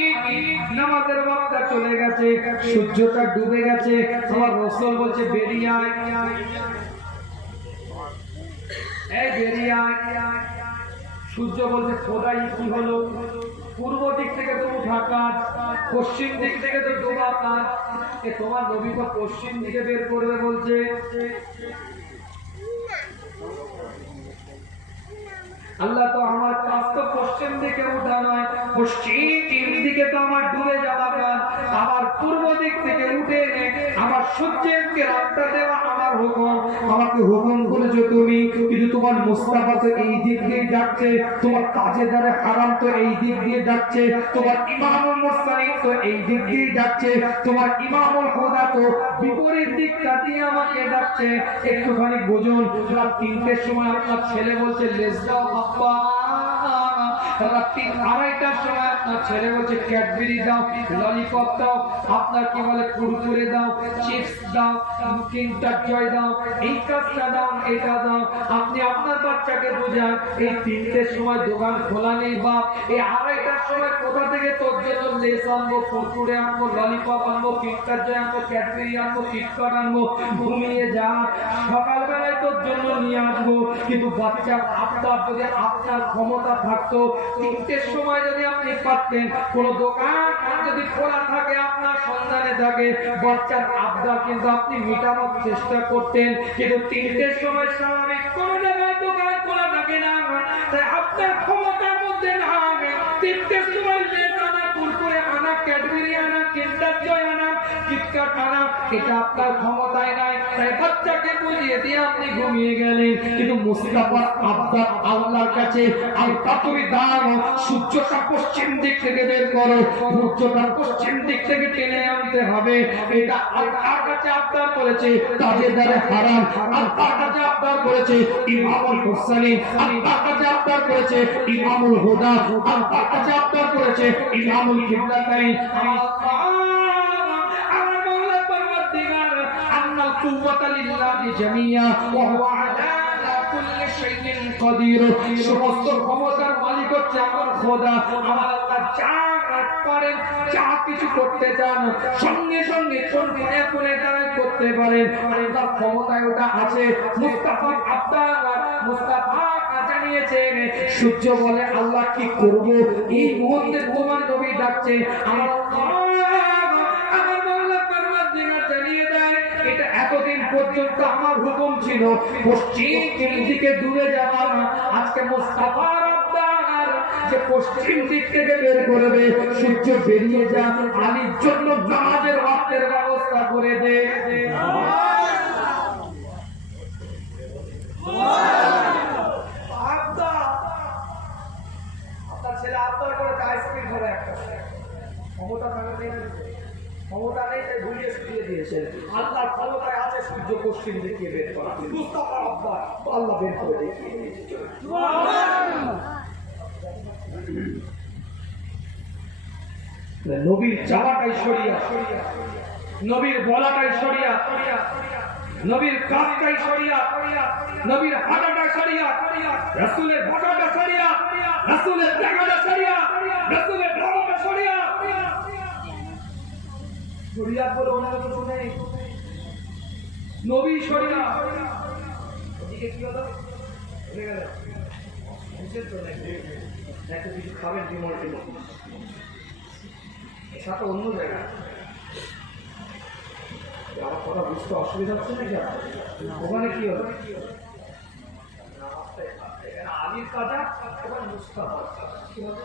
নামাজের ওয়াক্তটা চলে গেছে, সূর্যটা ডুবে গেছে, আমার রাসূল বলছে বেরিয়ে আয়, এই বেরিয়ে আয়। সূর্য বলছে খোদাই কি হলো, পূর্ব দিক থেকে তো উঠা কাজ, পশ্চিম দিক থেকে তো ডোবা কাজ, তোমার নবী তো পশ্চিম দিকে বের করবে বলছে। আল্লাহ তো আমার কাজ তো পশ্চিম দিকে উঠা নয়, পশ্চিম দিকে তো আমার ডুবে যাওয়া কাজ, আবার পূর্ব দিক থেকে উঠে আমার সূর্যকে রাস্তা দেওয়া আমার হুকুম, আমাকে হুকুম করেছো তুমি, কিন্তু তোমার মুস্তাফা তো এই দিক দিয়ে যাচ্ছে, তোমার তাজেদারে হারাম তো এই দিক দিয়ে যাচ্ছে, তোমার ইমামুল মুরসালিন তো এই দিক দিয়ে যাচ্ছে, তোমার ইমামুল হুদা তো বিপরীত দিকটা দিয়ে আমাকে যাচ্ছে। একটুখানি বুঝুন, রাত ৩টের সময় আপনার ছেলে বলছে লেজ দাও আব্বা, রাত্রি ২:৩০টার সময় আপনার ছেলে বলছে ক্যাডবেরি দাও, ললিপপ দাও, আপনার কি বলে কুরকুরে দাও, চিপস দাও, কিন্ডার জয় দাও, এই কাজটা দাও, এটা দাও। আপনি আপনার বাচ্চাকে বোঝান এই ৩টের সময় দোকান খোলা নেই বাপ, এই ২:৩০টার সময় কোথা থেকে তোর জন্য লেস আনবো, কুরকুরে আনবো, ললিপপ আনবো, কিন্ডার জয় আনবো, ক্যাডবেরি আনবো, কিটকাট আনবো, ঘুমিয়ে যা, সকালবেলায় তোর জন্য নিয়ে আসবো। কিন্তু বাচ্চা আপনার যদি আপনার ক্ষমতা থাকতো, ৩টের সময় যদি আপনি পারতেন, কোন দোকান যদি খোলা থাকে আপনার সন্ধানে থাকে, বাচ্চার আবদার কিন্তু আপনি মেটানোর চেষ্টা করতেন, কিন্তু ৩টের সময় স্বাভাবিক কোন জায়গায় দোকান খোলা থাকে না, তাই আপনার ক্ষমতার মধ্যে না। ৩টের সময় আনা, কুরকুরে আনা, ক্যাডবেরি আনা, কিন্ডার জয় আনা, কিটকাট আনা, এটা আপনার ক্ষমতায় নাই, তাই বাচ্চাকে বুঝিয়ে দিয়ে আপনি ঘুমিয়ে গেলেন। কিন্তু মুস্তাফার আবদার আল্লাহর কাছে, আল্লাহ তুমি দাও, সূর্যটা পশ্চিম দিক থেকে বের করো, সূর্যটা পশ্চিম দিক থেকে টেনে আনতে হবে, এটা আল্লাহর কাছে আবদার করেছে তাজেদারে হারাম, আল্লাহর কাছে আবদার করেছে ইমামুল মুরসালিন, আল্লাহর কাছে আবদার করেছে ইমামুল হুদা, আল্লাহর কাছে আবদার করেছে ইমামুল কিবলাতাইন। সমস্ত ক্ষমতার মালিক হচ্ছে আমার খোদা, আমার আল্লাহ যা পারেন, যা কিছু করতে চান সঙ্গে সঙ্গে কোনে তারা করতে পারেন, তার ক্ষমতায় ওটা আছে। মুস্তাফা আব্দার, মুস্তাফা জানিয়েছে, সূর্য বলে আল্লাহ কি করব, এই মুহূর্তে তোমার নবী ডাকছে, আমার এতদিন পর্যন্ত আমার হুকুম ছিল পশ্চিম দিকে দূরে যাওয়া, আজকে মুস্তাফার আবদার যে পশ্চিম দিক থেকে বের করবে, সূর্য বেরিয়ে যা, আলীর জন্য জাহাজের ওয়াক্তের ব্যবস্থা করে দে। আপনার ছেলে আবদার করে আইসক্রিম ধরে একটা ক্ষমতা থাকলে ক্ষমতা নেই, তাই ঘুরিয়ে শুকিয়ে দিয়েছেন। আল্লাহর ক্ষমতায় আছে সূর্য পশ্চিম দিকে বের করা, মুস্তাফার আব্বার আল্লাহ বের করে দেখিয়ে দিয়েছে। নবীর যাওয়াটাই শরিয়া, নবীর বলাটাই শরিয়া। নবীর কাজটাই শরিয়াত, নবীর হাঁটাটা শরিয়াত, রাসূলের ভাষাটা শরিয়াত, রাসূলের দেখাটা শরিয়াত, রাসূলের ধর্মটা শরিয়াত। শরিয়াত বলে অন্য কিছু নেই, নবী শরিয়াত। ওদিকে কি হলো? হয়ে গেল বুঝছেন তো নাকি? একটা কিছু খাবেন বিমল টিমল, এটা তো অন্য জায়গা। আমার কথা বুঝতে অসুবিধা হচ্ছে নাকি? ওখানে কি হলো? আলির কাজা এবার মুস্তাফার কি হবে?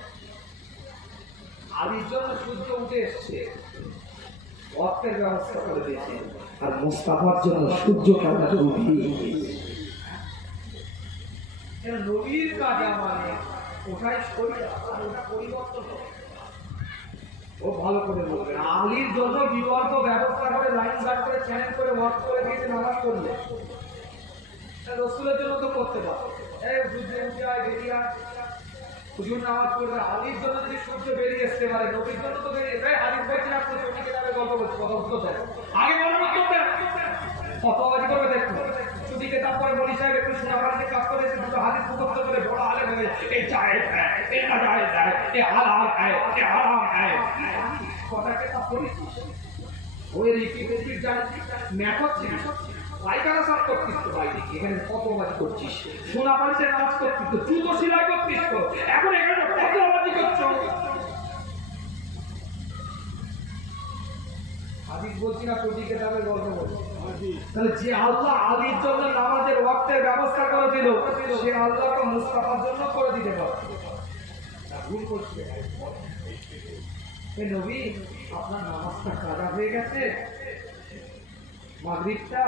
আলির জন্য সূর্য উঠে এসছে, অর্থের ব্যবস্থা করে দিয়েছে, আর মুস্তাফার জন্য সূর্য কাজা ডুবি। নবীর কাজা মানে ওটাই শরীয়ত, ওটা পরিবর্তন হবে। ও ভালো করে বলবেন, আলির জন্য বিকল্প ব্যবস্থা করে লাইন গার্ড করে চ্যানেল করে ওয়ার্ক করে দিয়েছে নামাজ করলে। রসুলের জন্য তো করতে পারো, এই সূর্য উঠে আয় বেরিয়ে আয়, হুজুর নামাজ পড়বে। আলির জন্য যদি সূর্য বেরিয়ে আসতে পারে, নবীর জন্য তো বেরিয়ে যায়। আলির বলছি না, আপনি চটি কেতাবে গল্প করছি, কথা উত্তর দেয় আগে বলুন, উত্তর দেন। কতবাজি করবে দেখুন, চটি কেতাব পরে বলি সাহেব একটু শোনাবাড়িতে কাজ করে এসে দুটো হাদিস মুখস্থ করে বড় আলেম হয়ে এই জায়েজ হ্যায়, এই নাজায়েজ হ্যায়, এই হালাল হ্যায়, এই হারাম হ্যায়। কথা কেতাব পড়েছিস, ওই রিপিট জানিস, ম্যাথড ছিল পাইকারা সব করছিস তো ভাই, এখানে কতবাজি করছিস, সোনাবাড়িতে নামাজ করছিস তো, জুতো সেলাই করছিস তো, এখন এখানে কতবাজি করছো। হাদিস বলছি না, চটি কেতাবের গল্প বলছি। তাহলে যে আল্লাহ আলীর জন্য নামাজের ওয়াক্তের ব্যবস্থা করে দিল, সে আল্লাহকে মুস্তাফার জন্য করে দিতে পারে। ভুল করছে নবী, আপনার নামাজটা কাজা হয়ে গেছে, মাগরিবটা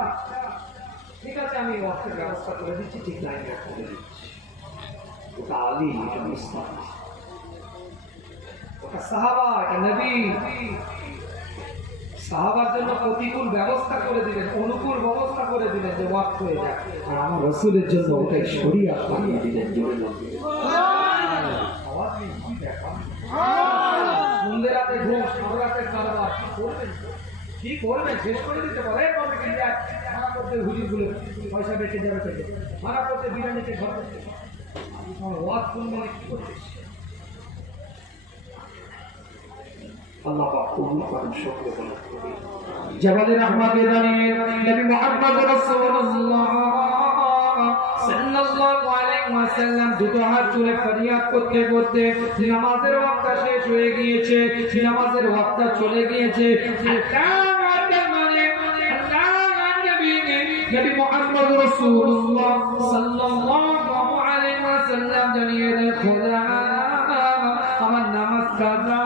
ঠিক আছে, আমি ওয়াক্তের ব্যবস্থা করে দিচ্ছি, ঠিক লাইন করে দিচ্ছি। ওটা আলী, এটা মুস্তাফা, ওটা সাহাবা, এটা নবী। সাহাবার জন্য প্রতিকূল ব্যবস্থা করে দিলেন, অনুকূল ব্যবস্থা করে দিলেন যে ওয়াক্ত হয়ে যায়, আর আমার রাসূলের জন্য ওটাই শরিয়াত বানিয়ে দিলেন। সন্ধ্যেরাতে ঘুম, সারারাতে কারবার, কি করবেন? শেষ করে দিতে পারে, মারা করতে হুজুরগুলো পয়সা বেঁচে যাবে, পেটে মারা করতে বিরিয়ানিতে ঘর করতে, ওয়াজ শুনবেন কি করছিস? আল্লাহ পাক কবুল করেন। শুকর করুন। জবালে রহমতে দানিয়ে নবী মুহাম্মদ রাসূলুল্লাহ সাল্লাল্লাহু আলাইহি ওয়াসাল্লাম দুটো হাত তুলে ফরিয়াদ করতে করতে নামাজের ওয়াক্ত শেষ হয়ে গিয়েছে, নামাজের ওয়াক্ত চলে গিয়েছে। নবী মুহাম্মদ রাসূলুল্লাহ সাল্লাল্লাহু আলাইহি ওয়াসাল্লাম জানিয়ে দেন, খোদা আমার নামাজ কাজা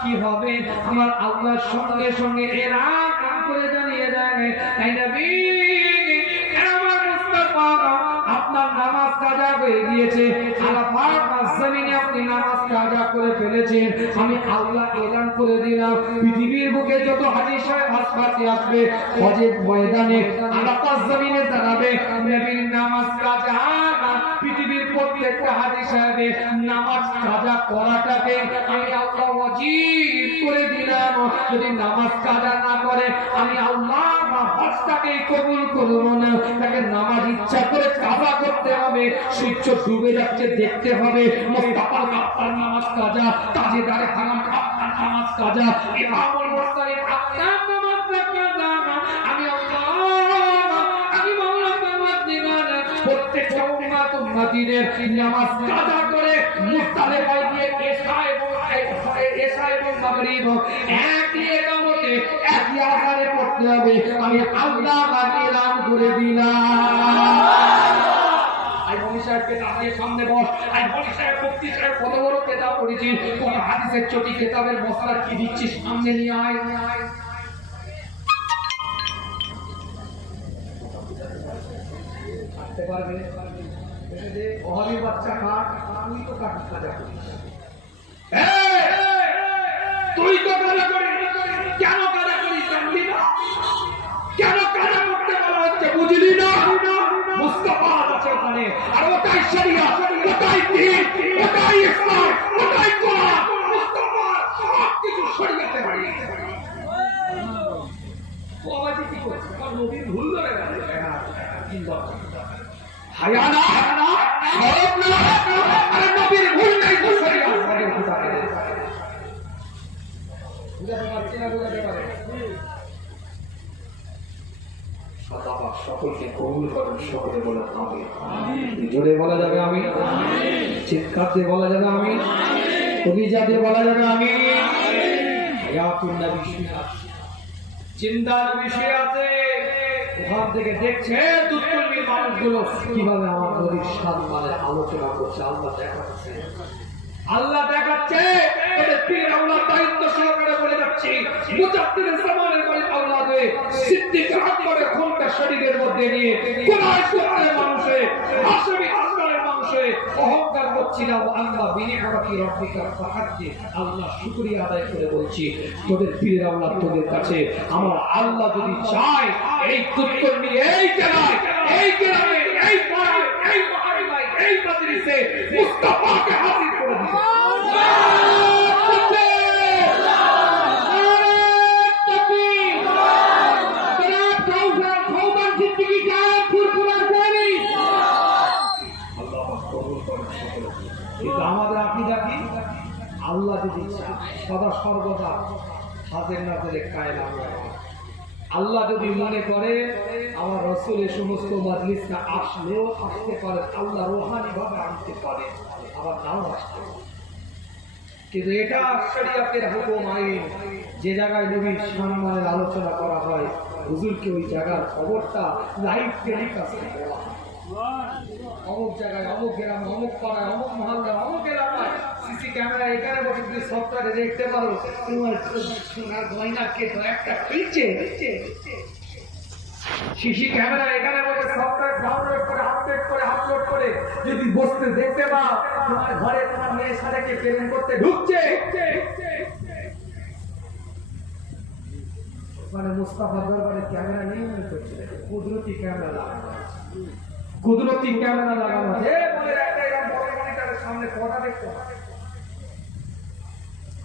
কি হবে? আমার আল্লাহর সঙ্গে সঙ্গে এরা কাম করে জানিয়ে দেয়, এই নবী আমার মুস্তাফা আপনার নামাজ কাজা হয়ে গিয়েছে, আরাফাত জমিনে আপনি নামাজ কাজা করে ফেলেছেন। আমি আল্লাহ এলান করে দিলাম, পৃথিবীর বুকে যত হাজী সাহেব হাসপাতে আসবে, হজের ময়দানে আরাফাত জমিনে দাঁড়াবে, নবীর নামাজ কাজা, পৃথিবীর প্রত্যেকটা হাজী সাহেবের নামাজ কাজা করাটাকে আমি আল্লাহ ওয়াজিব করে দিলাম। যদি নামাজ কাজা না করে আমি আল্লাহ হজটাকে কবুল করব না, তাকে নামাজ ইচ্ছা করে কাজা করতে হবে। সূর্য ডুবে যাচ্ছে দেখতে হবে, মুস্তাফা আপনার নামাজ কাজা, তাজেদারে হারাম আপনার নামাজ কাজা, ইমামুল মুরসালিন আপনার নামাজ কাজা। আমি আল্লাহ, আমি মাওলা পারওয়ারদিগার প্রত্যেকটা উম্মত উম্মতিদের নামাজ কাজা করে মুস্তালে পাই দিয়ে এশা এবং মাগরিব একই একামতে একই আকারে পড়তে হবে। আমি আল্লাহ এলান করে দিলাম। আই বলি সাহেবকে দাঁড়িয়ে সামনে বস, আই বলি সাহেব মুফতি সাহেব কত বড় কেতাব পড়েছিস, কোন হাদিসের চটি কেতাবের মশলা কি দিচ্ছিস, সামনে নিয়ে আয়। আসতে পারবে যে ওহাবির বাচ্চা কাট, তুই তো কাট কাজা করিস, তুই তো কাজা করিস, কেন কাজা করিস জানলি না? কেন কাজা করতে বলা হচ্ছে বুঝলি না? মুস্তাফা আছে ওখানে, আর ওটাই শরিয়াত, ওটাই দ্বীন, ওটাই ইসলাম, ওটাই কোরআন। মুস্তাফা সব কিছু শরিয়াতে বানিয়েছে। ও আবার কি করছে? নবীর সুন্দর হায়া না শরম না আরে নবীর ভুল নাই তো শরীয়ত আমাদের কোথায় বুঝাতে পারছি না বুঝাতে পারে আল্লাহ সকলকে কবুল করেন সকলে বলে আমিন জোরে বলা যাবে আমিন চিৎকার দিয়ে বলা যাবে আমিন কলিজা দিয়ে বলা যাবে আমিন হায়াতুন নবী চিন্তার বিষয় আছে ওখান থেকে দেখছে দুঃখী মানুষগুলো কিভাবে আমার নবীর সম্মানের আলোচনা করছে আল্লাহ দেখাচ্ছে ওদের পীর আল্লাহ দায়িত্ব সহকারে বলে যাচ্ছে মুজাদ্দিদের জামানের বলে আল্লাহ দে সিদ্দিক আকবরের খুনটা শরীরের মধ্যে নিয়ে কোরআন সুন্নাহের মানুষে হাসবি আসমানের মানুষে অহংকার করছিল আল্লাহ বিনিআমাতি রাব্বিকা ফাহাজ্জি আল্লাহ শুকরিয়া আদায় করে বলছি তোদের পীর আল্লাহ তোদের কাছে আমার আল্লাহ যদি চায় এই কুত্তর নিয়ে এই জেলায় এই গ্রামে এই পাড়ায় এই মহল্লায় এই মাদ্রাসে মুস্তাফাকে হাজির করে দিতে আমাদের আকীদা কি আল্লাহ যদি সদা সর্বদা হাজির নাজিরে কায়েম আল্লাহ যদি মনে করে আমার রাসূল এই সমস্ত মাজলিসে আসলেও আসতে পারে আল্লাহ রূহানি ভাবে আনতে পারে আবার নাও আসতে পারে কিন্তু এটা শরীয়তের হুকুম আইন যে জায়গায় নবীর সম্মানের আলোচনা করা হয় হুজুরকে ওই জায়গার খবরটা লাইভ টেলিকাস্ট করা হয় অমুক জায়গায় অমুক গ্রামে অমুক পাড়ায় অমুক মহল্লায় অমুক এলাকায় সিসি ক্যামেরা এখানে বসে তুমি সফটওয়্যারে দেখতে পারো তোমার সোনার গয়নাকে তো একটা ফিরছে সিসি ক্যামেরা এখানে বসে সফটওয়্যার ডাউনলোড করে আপলোড করে যদি বসতে দেখতে পাও তোমার ঘরে তোমার মেয়ের সাথে কে প্রেম করতে ঢুকছে মানে মুস্তাফা দরবারে ক্যামেরা নেই মনে করছে কুদরতি ক্যামেরা লাগানো কুদরতি ক্যামেরা লাগানো আছে বলে একটা এরকম বড় মনিটরের সামনে পড়া দেখতে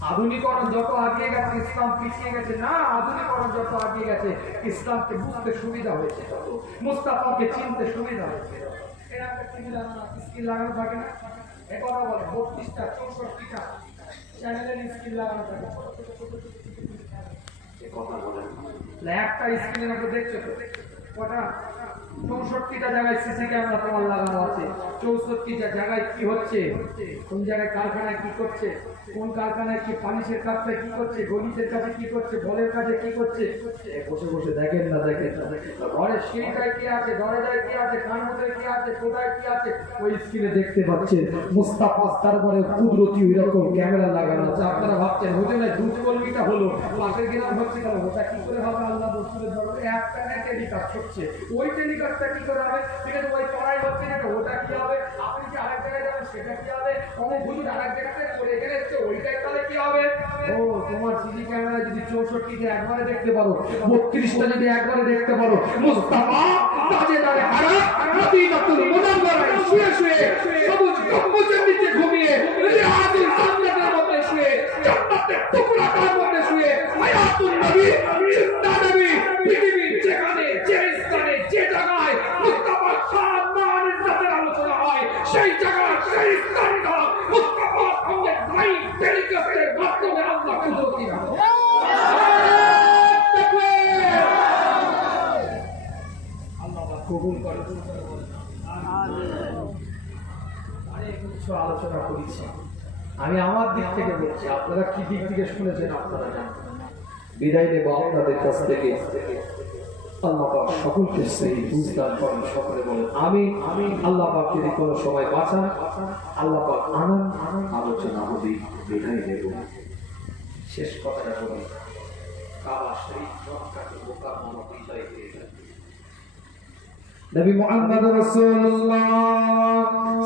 আধুনিকরণ যত আগিয়ে গেছে ইসলাম পিছিয়ে গেছে না আধুনিকরণ যত আগিয়ে গেছে ইসলামকে বুঝতে সুবিধা হয়েছে তত মুস্তাফাকে চিনতে সুবিধা হয়েছে এরা একটা টিভি লাগানো স্ক্রিন লাগানো থাকে না এ কথা বলে 32টা 64টা চ্যানেলের স্ক্রিন লাগানো থাকে এ কথা বলে একটা স্ক্রিনের মধ্যে দেখছো তো কটা 64টা জায়গায় সিসি ক্যামেরা তোমার লাগানো আছে 64টা জায়গায় কি হচ্ছে কোন জায়গায় কারখানায় কি করছে কোন কারখানায় কি পানিশের কাজটা কি করছে গলিতের কাছে কি করছে বলের কাছে কি করছে বসে বসে দেখেন না দেখেন ঘরের সিঁড়িটায় কি আছে দরজায় কি আছে কানমুখে কি আছে কোথায় কি আছে ওই স্ক্রিনে দেখতে পাচ্ছেন মুস্তাফা তারপরে কুদরতি ওইরকম ক্যামেরা লাগানো আছে আপনারা ভাবছেন হোটেলে দুধ কলমিটা হলো পাশের গ্রাম হচ্ছে কেন ওটা কি করে হবে আল্লাহ রসুলের দরবারে একটা টেলিকাস্ট হচ্ছে ওই টেলিকাস্টটা কি করে হবে ঠিক আছে ওই পড়াই হচ্ছে যেটা ওটা কি হবে আপনি কি আরেক জায়গায় যাবেন সেটা কি হবে অনেক হুজুর আরেক জায়গাতে করে এখানে এসছে ওইটাই তাহলে কি হবে ও তোমার সিসি ক্যামেরা যদি 64টা একবারে দেখতে পারো 32টা যদি একবারে দেখতে পারো মুস্তাফা তাজেদারে হারাম মদিনাতুল মুনাওয়ারায় শুয়ে শুয়ে সবুজ গম্বুজের নিচে ঘুমিয়ে রিয়াদুল জান্নাতের মধ্যে শুয়ে জান্নাতের টুকরাটার মধ্যে শুয়ে হায়াতুন নবী জিন্দা নবী পৃথিবীর যেখানে যে স্থানে যে জায়গায় মুস্তাফার সম্মান ইজ্জতের আলোচনা হয় সেই জায়গায় সেই স্থানটা মুস্তাফার সঙ্গে ভাই টেলিকাস্টের মাধ্যমে আল্লাহ কুদরতি না আল্লাহ কবুল করে আলোচনা করেছি আমি আমার দিক থেকে বলছি আপনারা কি দিক থেকে শুনেছেন আপনারা জানেন বিদায় নেব আপনাদের কাছ থেকে আল্লাহ পাক সকলকে সেই বুঝদার করেন সকলে বলেন আমি আল্লাহ পাক যদি কোনো সময় বাঁচান আল্লাহ পাক আনন্দ আলোচনা হবে বিদায় নেব শেষ কথাটা বলি কাবা শরীফ মক্কাকে বোকা মামা বিদায় দিয়ে গেল নবী মুহাম্মদ রাসূলুল্লাহ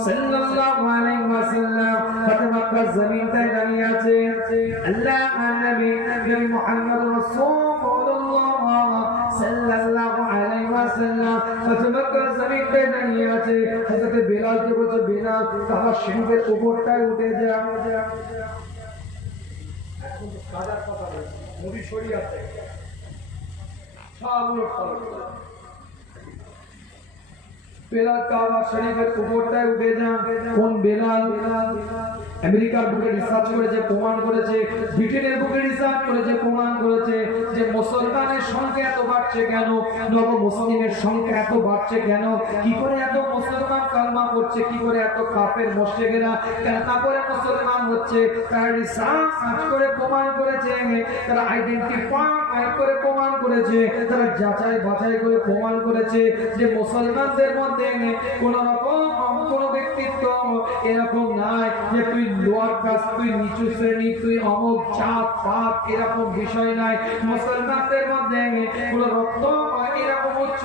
সাল্লাল্লাহু আলাইহি ওয়াসাল্লাম ফাতেমার জমিনটায় দাঁড়িয়ে আছে আল্লাহ নবী মুহাম্মদ রাসূলুল্লাহ সাল্লাল্লাহু আলাইহি ওয়াসাল্লাম ফাতেমার জমিনটায় দাঁড়িয়ে আছে হযরত বিলালকে বলছে বিলাল কাবা শরীফের উপরটায় উঠে যা এখন কাজার কথা বলছে নবী শরীয়তে সব লোক বেলাল কাবা শরীফের উপরটায় উঠে যান। কোন বেলাল? আমেরিকার বুকে রিসার্চ করেছে, প্রমাণ করেছে, ব্রিটেনের বুকে রিসার্চ করেছে, প্রমাণ করেছে যে মুসলমানের সংখ্যা এত বাড়ছে কেন, নব মুসলিমের সংখ্যা এত বাড়ছে কেন, কি করে এত মুসলমান কালমা করছে, কি করে এত কাফের মুশরিকরা কেন তা করে মুসলমান হচ্ছে। তারা রিসার্চ করে প্রমাণ করেছে, তারা আইডেন্টিফাই করে প্রমাণ করেছে, তারা যাচাই বাছাই করে প্রমাণ করেছে যে মুসলমানদের মধ্যে কোন রকম কোন ব্যক্তিত্ব এরকম নাই যে তুই লোয়ার কাস্ট, তুই নিচু শ্রেণী, তুই অমুক জাত পাত, এরকম বিষয় নাই। মুসলমানদের মধ্যে কোন রক্ত এরকম উচ্চ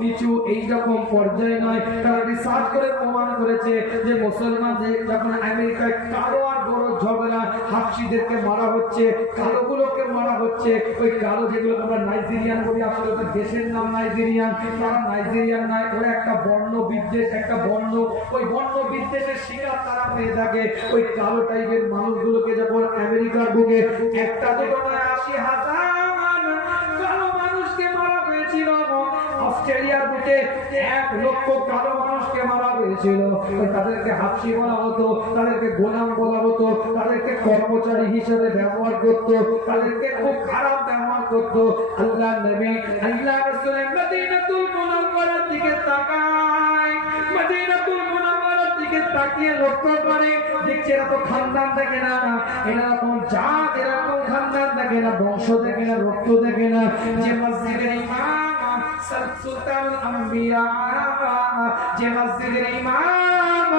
নিচু এইরকম পর্যায়ে নয়। তারা রিসার্চ করে প্রমাণ করেছে যে মুসলমানদের যখন আমেরিকায় কালো আর বড় ঝগড়া, হাফসিদেরকে মারা হচ্ছে, কালোগুলোকে মারা হচ্ছে, ওই কালো যেগুলো আমরা নাইজেরিয়ান বলি, আসলে ওদের দেশের নাম নাইজেরিয়ান, তারা নাইজেরিয়ান নয়, ওরা একটা বর্ণ বিদ্বেষ, একটা বর্ণ, ওই বর্ণ বিদ্বেষের শিকার তারা হয়ে থাকে। ওই কালো টাইপের মানুষগুলোকে যখন আমেরিকার বুকে একটা দুটো নয় 80,000 কালো মানুষকে মারা হয়েছিল, অস্ট্রেলিয়ার বুকে 1 লক্ষ কালো মানুষকে মারা হয়েছিল। তাদেরকে হাফসি বলা হতো, তাদেরকে গোলাম বলা হতো, তাদেরকে কর্মচারী হিসেবে ব্যবহার করত, তাদেরকে খুব খারাপ ব্যবহার করত। আল্লাহ নবী আল্লাহ রাসূলের মদিনাতুল মুনাওয়ারার দিকে তাকায়, মদিনাতুল মুনাওয়ারার দিকে তাকিয়ে লক্ষ্য করে, দেখছে এরা তো খানদান দেখে না, এরা কোন জাত, এরা কোন খানদান দেখে না, বংশ দেখে না, রক্ত দেখে না। যে মসজিদের ইমাম সুলতানুল আম্বিয়া, যে মসজিদের ইমাম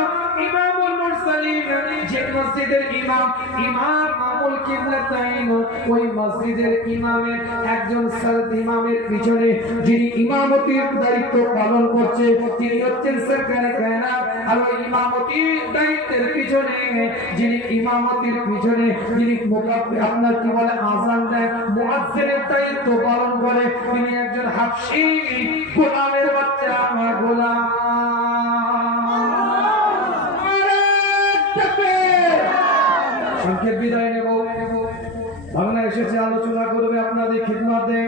ইমামুল মুরসালিন, যে মসজিদের ইমাম ইমামুল কিবলাতাইন, ওই মসজিদের ইমামের একজন সরদ ইমামের পিছনে যিনি ইমামতির দায়িত্ব পালন করছে তিনি হচ্ছেন সরকারে কায়নাত। আর ওই ইমামতির দায়িত্বের পিছনে যিনি ইমামতির পিছনে যিনি আপনার কি বলে আযান দেয়, মুয়াজ্জিনের দায়িত্ব পালন করে, তিনি একজন হাফসি গোলামের বাচ্চা, আমার গোলাম। সংক্ষেপ বিদায় নেব। বাংলা এসেছে আলোচনা করবে আপনাদের খিদমতে।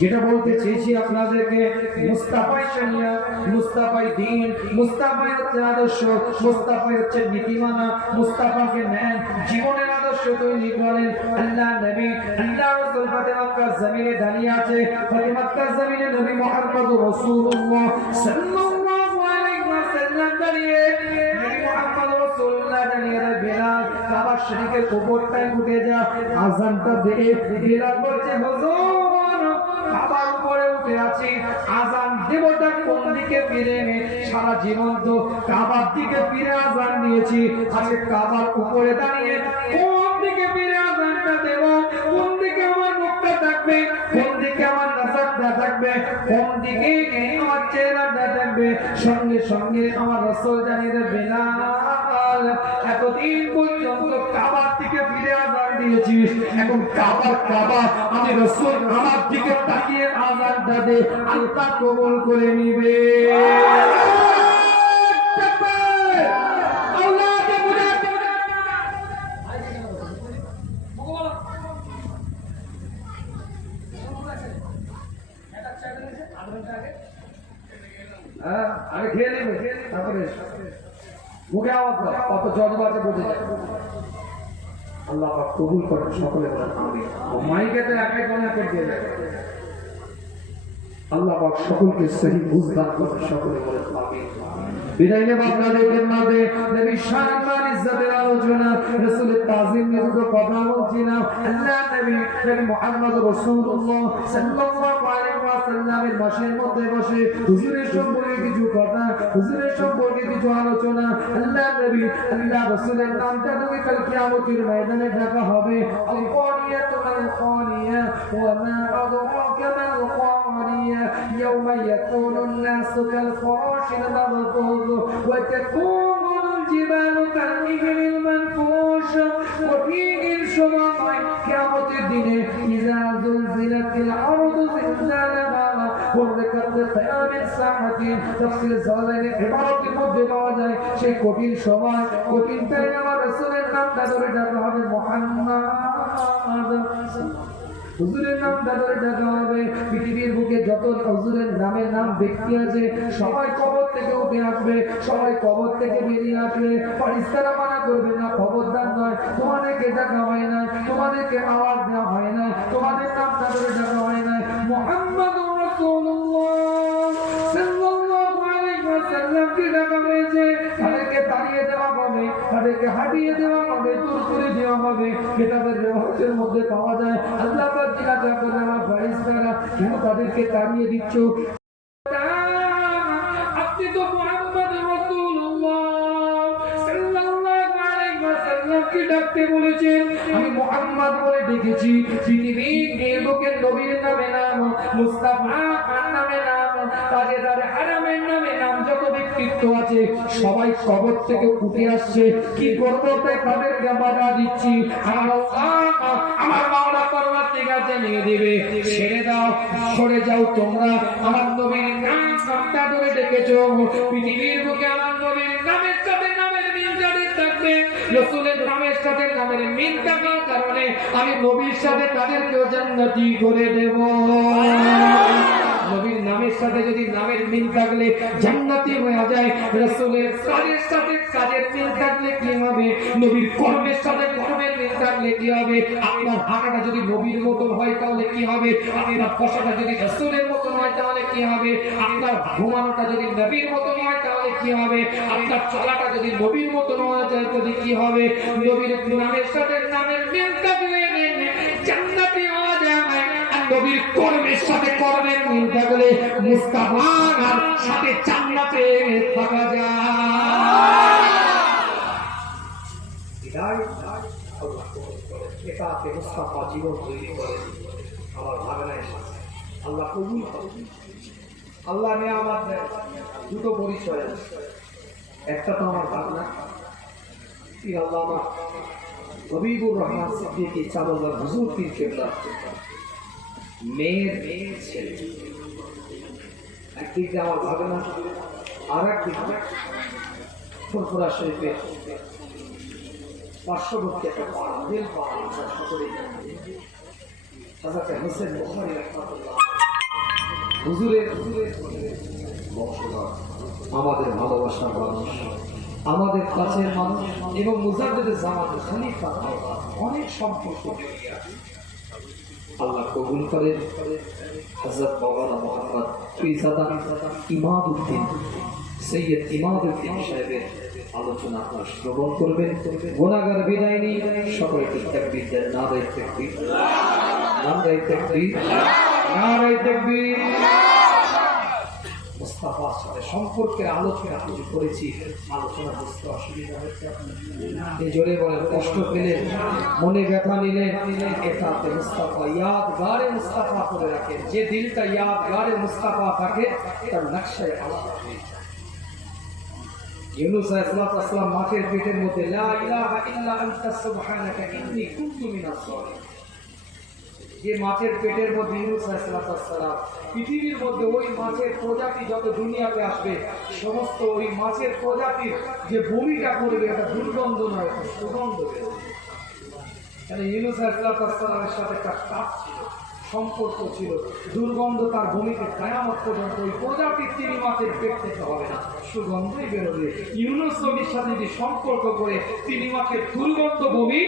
যেটা বলতে চেয়েছি আপনাদেরকে, মুস্তাফাই শরিয়ত, মুস্তাফাই দ্বীন, মুস্তাফাই হচ্ছে আদর্শ, মুস্তাফাই হচ্ছে নীতিমানা, মুস্তাফাকে নেন জীবনের আদর্শ তৈরি করেন। আল্লাহ নবী আল্লাহ রাসূল ফাতেমার জমিনে দাঁড়িয়ে আছে, ফাতেমার জমিনে নবী মুহাম্মদ রাসূলুল্লাহ সাল্লাল্লাহু আলাইহি ওয়াসাল্লাম দাঁড়িয়ে, নবী মুহাম্মদ রাসূলুল্লাহ দাঁড়িয়ে, বেলাল কাবা শরীফের উপরটায় উঠে যা, আযানটা দিয়ে বেলাল বলছে হুজুর কাবার উপরে উঠে আছি, আযান দেবটা কোন দিকে ফিরে, সারা জীবন তো কাবার দিকে ফিরে আযান দিয়েছি, আজকে কাবার উপরে দাঁড়িয়ে কোন দিকে ফিরে আযানটা দেব, কোন দিকে আমার মুখটা থাকবে, কোন দিকে আমার নাসাবটা থাকবে, কোন দিকে আমার চেহারাটা থাকবে। সঙ্গে সঙ্গে আমার রাসূল জানিয়ে দেন, বেলাল এতদিন পর্যন্ত কাবার দিকে ফিরে আযান দিয়েছিস, এখন কাবা আমি রাসূল আমার দিকে তাকিয়ে আযানটা দে, আল্লাহ কবুল করে নিবে। আগে খেয়ে নেবে, তারপরে মুখে আওয়াজ হয়, কত জজবাতে বোঝে যায়। আল্লাহ পাক কবুল করেন, সকলে বলেন আমিন। মাইকে তো একাই কোন একে দিয়ে যায়, আল্লাহ পাক সকলকে সহি বুঝদান করেন, সকলে বলেন আমিন। বিদায় নেব আপনাদের খেদমতে। নবী শান ইজ্জতের আলোচনা, রাসূলের তাজিম নিয়ে দুটো কথা বলছি না। আল্লাহ নবী মুহাম্মদ রাসূলুল্লাহ সাল্লাল্লাহু আলাইহি ওয়াসাল্লামের বাসার মধ্যে বসে হুজুরের সম্পর্কে কিছু কথা, হুজুরের সম্পর্কে কিছু আলোচনা। আল্লাহ নবী আল্লাহ রাসূলের নামটা তুমি কাল কিয়ামতের ময়দানে ডাকা হবে। আল কারিয়াতু মাল কারিয়া ওয়া মা আদরাকা মাল কারিয়া ইয়াওমা ইয়াকুনুন নাসু কাল ফারাশিল মাবথুথ وتكون الجبال كالعهن المنفوش وفيه الشمامة كامت الدين إذا زلزلت الأرض زلزالها وانركت لقيام الساعة تفسير زوالين عبارة المدبع جاي شيء كبير شمال كبير تاين ورسول النام تدور جاك محمد হুজুরের নাম ধরে ডাকা হবে। পৃথিবীর বুকে যত হুজুরের নামের নাম ব্যক্তি আছে সবাই কবর থেকে উঠে আসবে, সবাই কবর থেকে বেরিয়ে আসবে। ফেরেশতারা মানা করবে না, খবরদার নয়, তোমাদেরকে ডাকা হয় না, তোমাদেরকে আওয়াজ দেওয়া হয় না, তোমাদের নাম ধরে ডাকা হয় না। মুহাম্মাদুর রাসূলুল্লাহ সাল্লাল্লাহু আলাইহি ওয়াসাল্লামকে ডাকা হয়েছে, তাদেরকে তাড়িয়ে দেওয়া হবে, তাদেরকে হাঁটিয়ে দেওয়া হবে, দূর করে দেওয়া হবে। কিতাবের রেওয়ায়েতের মধ্যে পাওয়া যায় আল্লাহ পাক জিজ্ঞাসা করলেন, আমার ফেরেশতারা কেন তাদেরকে তাড়িয়ে দিচ্ছ? আপনি তো মুহাম্মদ রাসূলুল্লাহ সাল্লাল্লাহু আলাইহি ওয়াসাল্লামকে ডাকতে বলেছেন, আমি মুহাম্মদ বলে ডেকেছি। পৃথিবীর বুকে নবীর নামে নাম, মুস্তাফা নামে নাম, তাজেদার হারামের নামে নাম যত ব্যক্তিত্ব আছে সবাই কবর থেকে উঠে আসছে। কি করবো তাই তাদেরকে বাধা দিচ্ছি। আমার মাওলা পরবর্তীকার জানিয়ে দিবে, ছেড়ে দাও, সরে যাও তোমরা। আমার নবীর নামটা ধরে ডেকেছো, পৃথিবীর বুকে আমার নবীর নামের সাথে নামের মিল জারি থাকবে। রাসূলের নামের সাথে নামের মিল থাকার কারণে আমি নবীর সাথে তাদেরকেও জান্নাতি করে দেব। নবীর নামের সাথে যদি নামের মিল থাকলে জান্নাতি হয়ে যায়, রাসূলের কাজের সাথে কাজের মিল থাকলে কি হবে? নবীর কর্মের সাথে কর্মের মিল থাকলে কি হবে? আপনার হাঁটাটা যদি নবীর মতন হয় তাহলে কি হবে? আপনার বসাটা যদি রাসূলের মতন হয় তাহলে কি হবে? আপনার ঘুমানোটা যদি নবীর মতন হয় তাহলে কি হবে? আপনার চলাটা যদি নবীর মতন হয়ে যায় তাহলে কি হবে? নবীর নামের সাথে নামের মিল থাকলে জান্নাতি হওয়া যায়। নবীর কর্মের সাথে কর্মের মিল থাকলে মুস্তাফার সাথে জান্নাতে থাকা যায়। এটাকে মুস্তাফা জীবন তৈরি করে আমার ভাবনায় আল্লাহ কবুল করে। আল্লাহ নিয়ামত দেয়, দুটো পরিচয় আছে। একটা তো আমার ভাবনা, আল্লাহ আমার হবিবুর রহমান সিদ্দিকী চাবুল্লাহ হুজুর পীর কেবলা মেয়ের ছেলে। একদিকে আমার ভাবনা, আর একদিকে ফুরফুরা শরীফের পার্শ্ববর্তী একটা পাড়া, রেল পাড়া, সকলেই হাজরত হোসেন বুখারী রাহমাতুল্লাহ হুজুরের বংশধর, আমাদের ভালোবাসার মানুষ, আমাদের কাছের মানুষ এবং মুজাদ্দিদে জামান খলিফা অনেক সম্পর্ক জড়িয়ে আছে। আল্লাহ কবুল করে হযরত মাওলানা মুহাম্মদ ফিজাদা ইমাদউদ্দিন সৈয়দ ইমাদউদ্দিন সাহেবের আলোচনা আপনারা শ্রবণ করবেন। গুনাহগার বিদায় নিয়ে সকলকে তাকবীর দেন, নারে তাকবীর, নারে তাকবীর, নারে তাকবীর। মুস্তাফার সাথে সম্পর্কের আলোচনা কিছু করেছি, আলোচনা বুঝতে অসুবিধা হচ্ছে, এই জোরে বলেন, কষ্ট পেলেন, মনে ব্যথা নিলেন, এটাতে মুস্তাফা ইয়াদগারে মুস্তাফা করে রাখেন। যে দিলটা ইয়াদগারে মুস্তাফা থাকে তার নকশায় আলাদা হয়ে যায়। ইউনূস আলাইহিস সালাম মাছের পেটের মধ্যে লা ইলাহা ইল্লা আনতা সুবহানাকা ইন্নী কুনতু মিনাজ জালিমিন, যে মাছের পেটের মধ্যে ইউনূস আলাইহিস সালাম, পৃথিবীর মধ্যে ওই মাছের প্রজাতি যত দুনিয়াতে আসবে সমস্ত ওই মাছের প্রজাতির যে ভূমিকা করবে এটা দুর্গন্ধ নয়, এটা সুগন্ধ বেরোবে। তাহলে ইউনূস আলাইহিস সালামের সাথে একটা কাজ ছিল, সম্পর্ক ছিল, দুর্গন্ধ তার ভূমিকে কিয়ামত পর্যন্ত ওই প্রজাতির তিনি মাছের পেট থেকে হবে না, সুগন্ধই বেরোবে। ইউনূস নবীর সাথে যদি সম্পর্ক করে তিনি মাছের দুর্গন্ধ ভূমি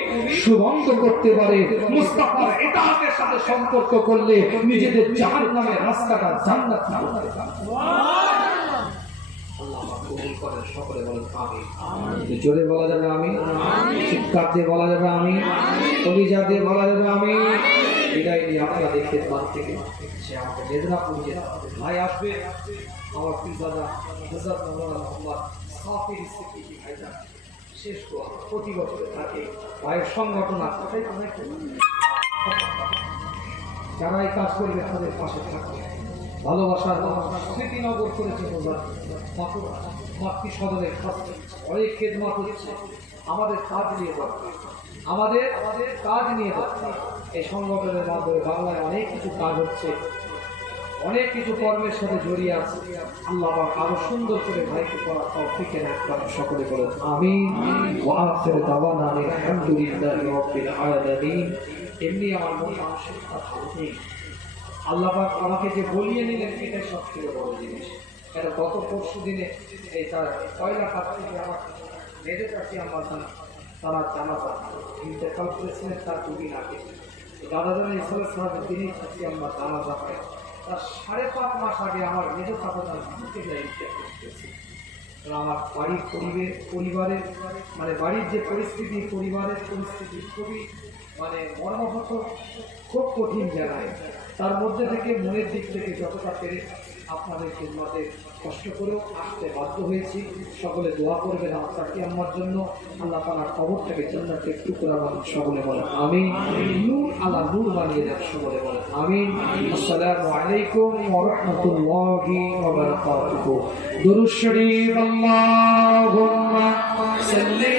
সুগন্ধ করতে পারে, মুস্তাফার ইতাআতের সাথে সম্পর্ক করলে নিজেদের জাহান্নামের রাস্তাটা জান্নাত করতে পারে। আল্লাহ কবুল করেন, সকলে বলেন আমিন। জোরে বলা যাবে আমিন, চিৎকার দিয়ে বলা যাবে আমিন, কলিজা দিয়ে বলা যাবে আমিন। বিদায় নিয়ে আপনাদের খেদমত থেকে সে আমাকে মেদিনীপুর ভাই আসবে, আমার পিতাদা হযরত মাওলানা মুহাম্মদ সাফির সিদ্দিকী ভাইজান শেষ প্রতি বছর থাকে ভাইয়ের সংগঠন আছে, যারা এই কাজ করবে তাদের পাশে থাকবে। ভালোবাসার স্মৃতিনগর করেছে মাতৃ সদনের কাছে অনেক খেদমত হচ্ছে, আমাদের কাজ নিয়ে দরকার, আমাদের কাজ নিয়ে দরকার। এই সংগঠনের মাধ্যমে বাংলায় অনেক কিছু কাজ হচ্ছে, অনেক কিছু কর্মের সাথে জড়িয়ে আছে। আল্লাহ পাক আরো সুন্দর করে ভাইকে করার তৌফিক এনে রাখেন, সকলে বলেন আমিন। ওয়া আখিরু দাওয়ানা আলহামদুলিল্লাহি রাব্বিল আলামিন। এমনি আমার মন মানসিকতা ভালো নেই। আল্লাহ পাক আমাকে যে বলিয়ে নিলেন এটাই সবথেকে বড় জিনিস। এটা গত পরশু দিনে এই তার পয়লা কার্তিকে আমার মেয়ের কাছে আমার তারা জানাজা ইন্তেকাল করেছিলেন তার 2 দিন আগে। দাদাজান ইসলাম সাহেবের দিনই কাছে আমার জানাজা হয়। তার 5.5 মাস আগে আমার মেজো কাকার দিকে ইন্তেকাল করেছে। আমার বাড়ির পরিবারের মানে বাড়ির যে পরিস্থিতি, পরিবারের পরিস্থিতি খুবই মানে মর্মাহত, খুব কঠিন জায়গায়। তার মধ্যে থেকে মনের দিক থেকে যতটা পেরে আপনাদের খেদমতে কষ্ট করেও আসতে বাধ্য হয়েছি। সকলে দোয়া করবেন আমার চাকরি আম্মার জন্য। আল্লাহ তাআলা কবরটাকে জান্নাতের টুকরা বানান, সকলে বলেন আমিন। নূর আলা নূর বানিয়ে দেন, সকলে বলেন আমিন। আসসালামু আলাইকুম ওয়া রাহমাতুল্লাহি ওয়া বারাকাতুহু। দুরূদ শরীফ আল্লাহুম্মা সাল্লি